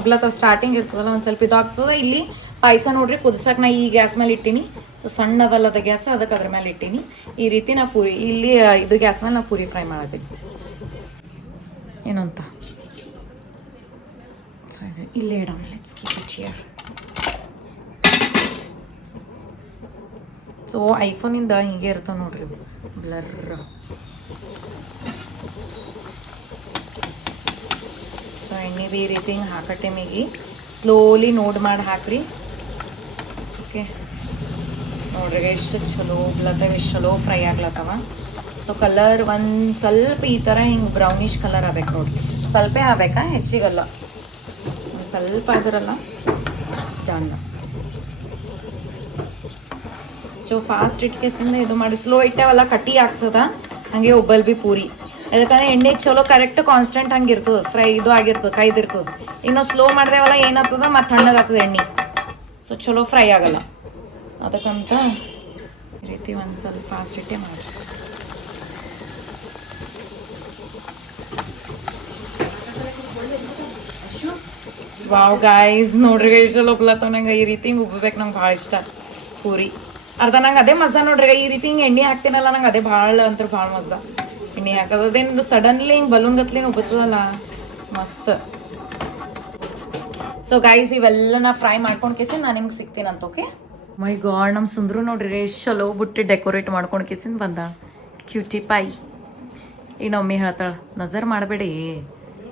ಉಬ್ಲತ್ತಾವ ಸ್ಟಾರ್ಟಿಂಗ್ ಇರ್ತದಲ್ಲ ಒಂದು ಸ್ವಲ್ಪ ಇದಾಗ್ತದೆ. ಇಲ್ಲಿ ಪಾಯಸ ನೋಡ್ರಿ ಕುದಿಸಕ್ಕೆ ನಾ ಈ ಗ್ಯಾಸ್ ಮೇಲೆ ಇಟ್ಟೀನಿ. ಸೊ ಸಣ್ಣದಲ್ಲದ ಗ್ಯಾಸ್ ಅದಕ್ಕೆ ಅದ್ರ ಮೇಲೆ ಇಟ್ಟೀನಿ. ಈ ರೀತಿ ನಾ ಪೂರಿ ಇಲ್ಲಿ ಇದು ಗ್ಯಾಸ್ ಮೇಲೆ ನಾ ಪೂರಿ ಫ್ರೈ ಮಾಡತ್ತೀನಿ. ಏನು ಅಂತ ಸೊ ಇದು ಇಲ್ಲೇ ಇಡೋಣ. Let's keep it here. So ಐಫೋನಿಂದ ಹೀಗೆ ಇರ್ತಾವೆ ನೋಡ್ರಿ ಬ್ಲರ್. ಸೊ ಎಣ್ಣೆ ಈ ರೀತಿ ಹಿಂಗೆ ಹಾಕೋ ಟೈಮಿಗೆ ಸ್ಲೋಲಿ ಮಾಡಿ ಹಾಕ್ರಿ. ಓಕೆ ನೋಡ್ರಿ ಎಷ್ಟು ಚಲೋ ಉಬ್ಲತ್ತವ, ಎಷ್ಟು ಚಲೋ ಫ್ರೈ ಆಗ್ಲತ್ತವ. ಸೊ ಕಲರ್ ಒಂದು ಸ್ವಲ್ಪ ಈ ಥರ ಹಿಂಗೆ ಬ್ರೌನಿಷ್ ಕಲರ್ ಆಗ್ಬೇಕು ನೋಡ್ರಿ. ಸ್ವಲ್ಪ ಆಗ್ಬೇಕಾ, ಹೆಚ್ಚಿಗಲ್ಲ. ಒಂದು ಸ್ವಲ್ಪ ಆದ್ರಲ್ಲ ಡನ್. ಸೊ ಫಾಸ್ಟ್ ಇಟ್ಕೆಸಿಂದ ಇದು ಮಾಡಿ ಸ್ಲೋ ಇಟ್ಟೇವಲ್ಲ ಕಟ್ಟಿ ಆಗ್ತದ. ಹಾಗೆ ಒಬ್ಬಲ್ ಭೀ ಪೂರಿ ಯಾಕಂದ್ರೆ ಎಣ್ಣೆ ಚಲೋ ಕರೆಕ್ಟ್ ಕಾನ್ಸ್ಟೆಂಟ್ ಹಂಗೆ ಇರ್ತದೆ. ಫ್ರೈ ಇದು ಆಗಿರ್ತದೆ ಕೈದಿರ್ತದೆ. ಇನ್ನು ಸ್ಲೋ ಮಾಡ್ದೇವಲ್ಲ ಏನಾಗ್ತದ ಮತ್ತು ತಣ್ಣಗಾಗ್ತದೆ ಎಣ್ಣೆ. ಸೊ ಚಲೋ ಫ್ರೈ ಆಗಲ್ಲ. ಅದಕ್ಕಂತ ಈ ರೀತಿ ಒಂದು ಸ್ವಲ್ಪ ಫಾಸ್ಟ್ ಇಟ್ಟೆ ಮಾಡಿ. ವಾವ್ ಗಾಯ್ಸ್ ನೋಡ್ರಿ ಚಲೋ ಉಬ್ಲತ್ತವ. ನಂಗೆ ಈ ರೀತಿ ಹಿಂಗೆ ಉಬ್ಬೇಕು ನಂಗೆ ಭಾಳ ಇಷ್ಟ ಪೂರಿ. ಅರ್ಧ ನಂಗೆ ಅದೇ ಮಜಾ ನೋಡ್ರಿ. ಈ ರೀತಿ ಹಿಂಗೆ ಎಣ್ಣೆ ಹಾಕ್ತೀನಲ್ಲ ನಂಗೆ ಅದೇ ಭಾಳ ಅಂದ್ರೆ ಭಾಳ ಮಜಾ ಎಣ್ಣೆ ಹಾಕೋದು. ಅದೇನು ಸಡನ್ಲಿ ಹಿಂಗೆ ಬಲೂನ್ ಗತ್ಲಿನ ಉಬ್ಬತ್ತದಲ್ಲ ಮಸ್ತ್. ಸೊ ಗೈಸ್ ಇವೆಲ್ಲ ನಾ ಫ್ರೈ ಮಾಡ್ಕೊಂಡು ಕೇಸಿ ನಾನು ನಿಮ್ಗೆ ಸಿಗ್ತೀನಂತ. ಓಕೆ ಮೈ ಗಾಡ್ ನಮ್ಮ ಸುಂದ್ರು ನೋಡ್ರಿ ಎಷ್ಟು ಚಲೋ ಬಿಟ್ಟು ಡೆಕೋರೇಟ್ ಮಾಡ್ಕೊಂಡು ಕೇಸಿನ ಬಂದ ಕ್ಯೂಟಿ ಪಾಯಿ. ಈಗ ನಮ್ಮಿ ಹೇಳ್ತಾಳೆ ನಜರ್ ಮಾಡಬೇಡಿ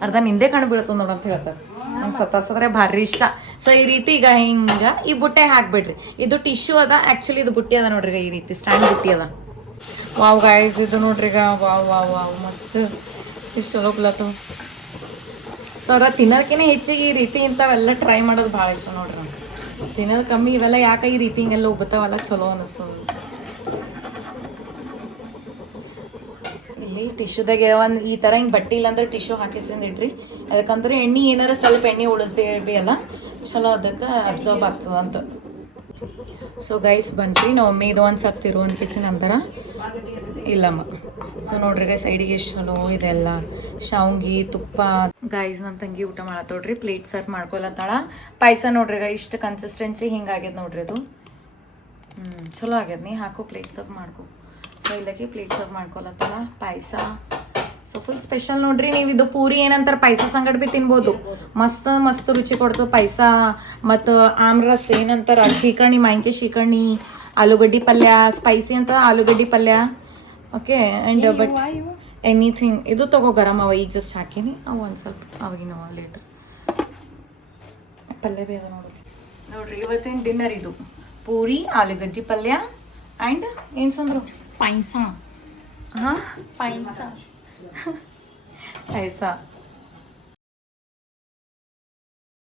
ಅರ್ಧ ನಿಂದೆ ಕಣ್ಣು ಬೀಳ್ತದೆ ನೋಡು ಅಂತ ಹೇಳ್ತಾರೆ. ನಂಗೆ ಸತಾಸದ್ರೆ ಭಾರಿ ಇಷ್ಟ. ಸೊ ಈ ರೀತಿ ಈಗ ಹಿಂಗೆ ಈ ಬುಟ್ಟೆ ಹಾಕ್ಬಿಡ್ರಿ. ಇದು ಟಿಶ್ಯೂ ಅದ ಆ್ಯಕ್ಚುಲಿ ಇದು ಬುಟ್ಟಿ ಅದ ನೋಡ್ರಿ. ಈ ರೀತಿ ಸ್ಟ್ಯಾಂಡ್ ಬುಟ್ಟಿ ಅದ. ವಾವ್ ಗಾಯ್ಸ್ ಇದು ನೋಡ್ರಿ ಈಗ ವಾವ್ ವಾವ್ ವಾವ್ ಮಸ್ತ್ ಇಷ್ಟು ಚಲೋ ಉಬ್ಲತ್ತವ. ಸೊ ಅದ ತಿನ್ನೋದಕ್ಕಿಂತ ಹೆಚ್ಚಿಗೆ ಈ ರೀತಿ ಇಂಥವೆಲ್ಲ ಟ್ರೈ ಮಾಡೋದು ಭಾಳ ಇಷ್ಟ ನೋಡ್ರಿ. ನಂಗೆ ತಿನ್ನೋದು ಕಮ್ಮಿ ಇವೆಲ್ಲ ಯಾಕೆ ಈ ರೀತಿ ಹಿಂಗೆಲ್ಲ ಉಬ್ಬತ್ತಾವಲ್ಲ ಚಲೋ ಅನ್ನಿಸ್ತದೆ. ಇಲ್ಲಿ ಟಿಶ್ಯೂದಾಗೆ ಒಂದು ಈ ಥರ ಹಿಂಗೆ ಬಟ್ಟೆ ಇಲ್ಲಾಂದ್ರೆ ಟಿಶ್ಯೂ ಹಾಕಿಸಿಂದ ಇಡ್ರಿ. ಅದಕ್ಕಂದ್ರೆ ಎಣ್ಣೆ ಏನಾರ ಸ್ವಲ್ಪ ಎಣ್ಣೆ ಉಳಿಸ್ದೇ ಇರ್ರಿ ಅಲ್ಲ ಚಲೋ ಅದಕ್ಕೆ ಅಬ್ಸರ್ವ್ ಆಗ್ತದೆ ಅಂತ. ಸೊ ಗೈಸ್ ಬನ್ರಿ ನಾವು ಒಮ್ಮೆ ಇದು ಒಂದು ಸ್ವಲ್ಪ ತಿರುವಂತ ಕಿಸಿನ ನಂತರ ಇಲ್ಲಮ್ಮ. ಸೊ ನೋಡ್ರಿ ಗೈಸ್ ಸೈಡಿಗೆ ಎಷ್ಟು ಚಲೋ ಇದೆಲ್ಲ ಶಾವ್ಗಿ ತುಪ್ಪ. ಗೈಸ್ ನಮ್ಮ ತಂಗಿ ಊಟ ಮಾಡತ್ತೋಡ್ರಿ ಪ್ಲೇಟ್ ಸರ್ವ್ ಮಾಡ್ಕೊಳತ್ತಾಳ. ಪಾಯಸ ನೋಡ್ರಿ ಈಗ ಇಷ್ಟು ಕನ್ಸಿಸ್ಟೆನ್ಸಿ ಹಿಂಗಾಗ್ಯದ ನೋಡ್ರಿ ಅದು. ಚಲೋ ಆಗ್ಯದ. ನೀ ಹಾಕೋ ಪ್ಲೇಟ್ ಸರ್ವ್ ಮಾಡ್ಕೊ. ಸೊ ಇಲ್ಲಕ್ಕೆ ಪ್ಲೇಟ್ ಸರ್ವ್ ಮಾಡ್ಕೊಳತ್ತಾಳ ಪಾಯಸ. ಸೊ ಫುಲ್ ಸ್ಪೆಷಲ್ ನೋಡ್ರಿ. ನೀವು ಇದು ಪೂರಿ ಏನಂತಾರೆ ಪಾಯಸ ಸಂಗಡ ಭೀ ತಿನ್ಬೋದು. ಮಸ್ತ್ ಮಸ್ತ್ ರುಚಿ ಕೊಡ್ತದೆ ಪಾಯಸ. ಮತ್ತು ಆಮ್ರಸ್ ಏನಂತಾರೆ ಶೀಕರ್ಣಿ ಮಾವಿನಕಾಯಿ ಶೀಕರ್ಣಿ ಆಲೂಗಡ್ಡೆ ಪಲ್ಯ ಸ್ಪೈಸಿ ಅಂತ ಆಲೂಗಡ್ಡೆ ಪಲ್ಯ. ಓಕೆ ಆ್ಯಂಡ್ ಬಟ್ ಎನಿಥಿಂಗ್ ಇದು ತಗೋ ಗರಂ ಅವ ಈಗ ಜಸ್ಟ್ ಹಾಕೀನಿ. ಅವು ಒಂದು ಸ್ವಲ್ಪ ಅವಾಗಿನವ ಲೇಟ್ ಪಲ್ಯ ಬೇಡ ನೋಡ್ರಿ. ಇವತ್ತಿನ ಡಿನ್ನರ್ ಇದು ಪೂರಿ ಆಲೂಗಡ್ಡೆ ಪಲ್ಯ ಆ್ಯಂಡ್ ಏನು ಸಂದ್ರು ಪಾಯಸ. ಹಾಂ ಪಾಯಸ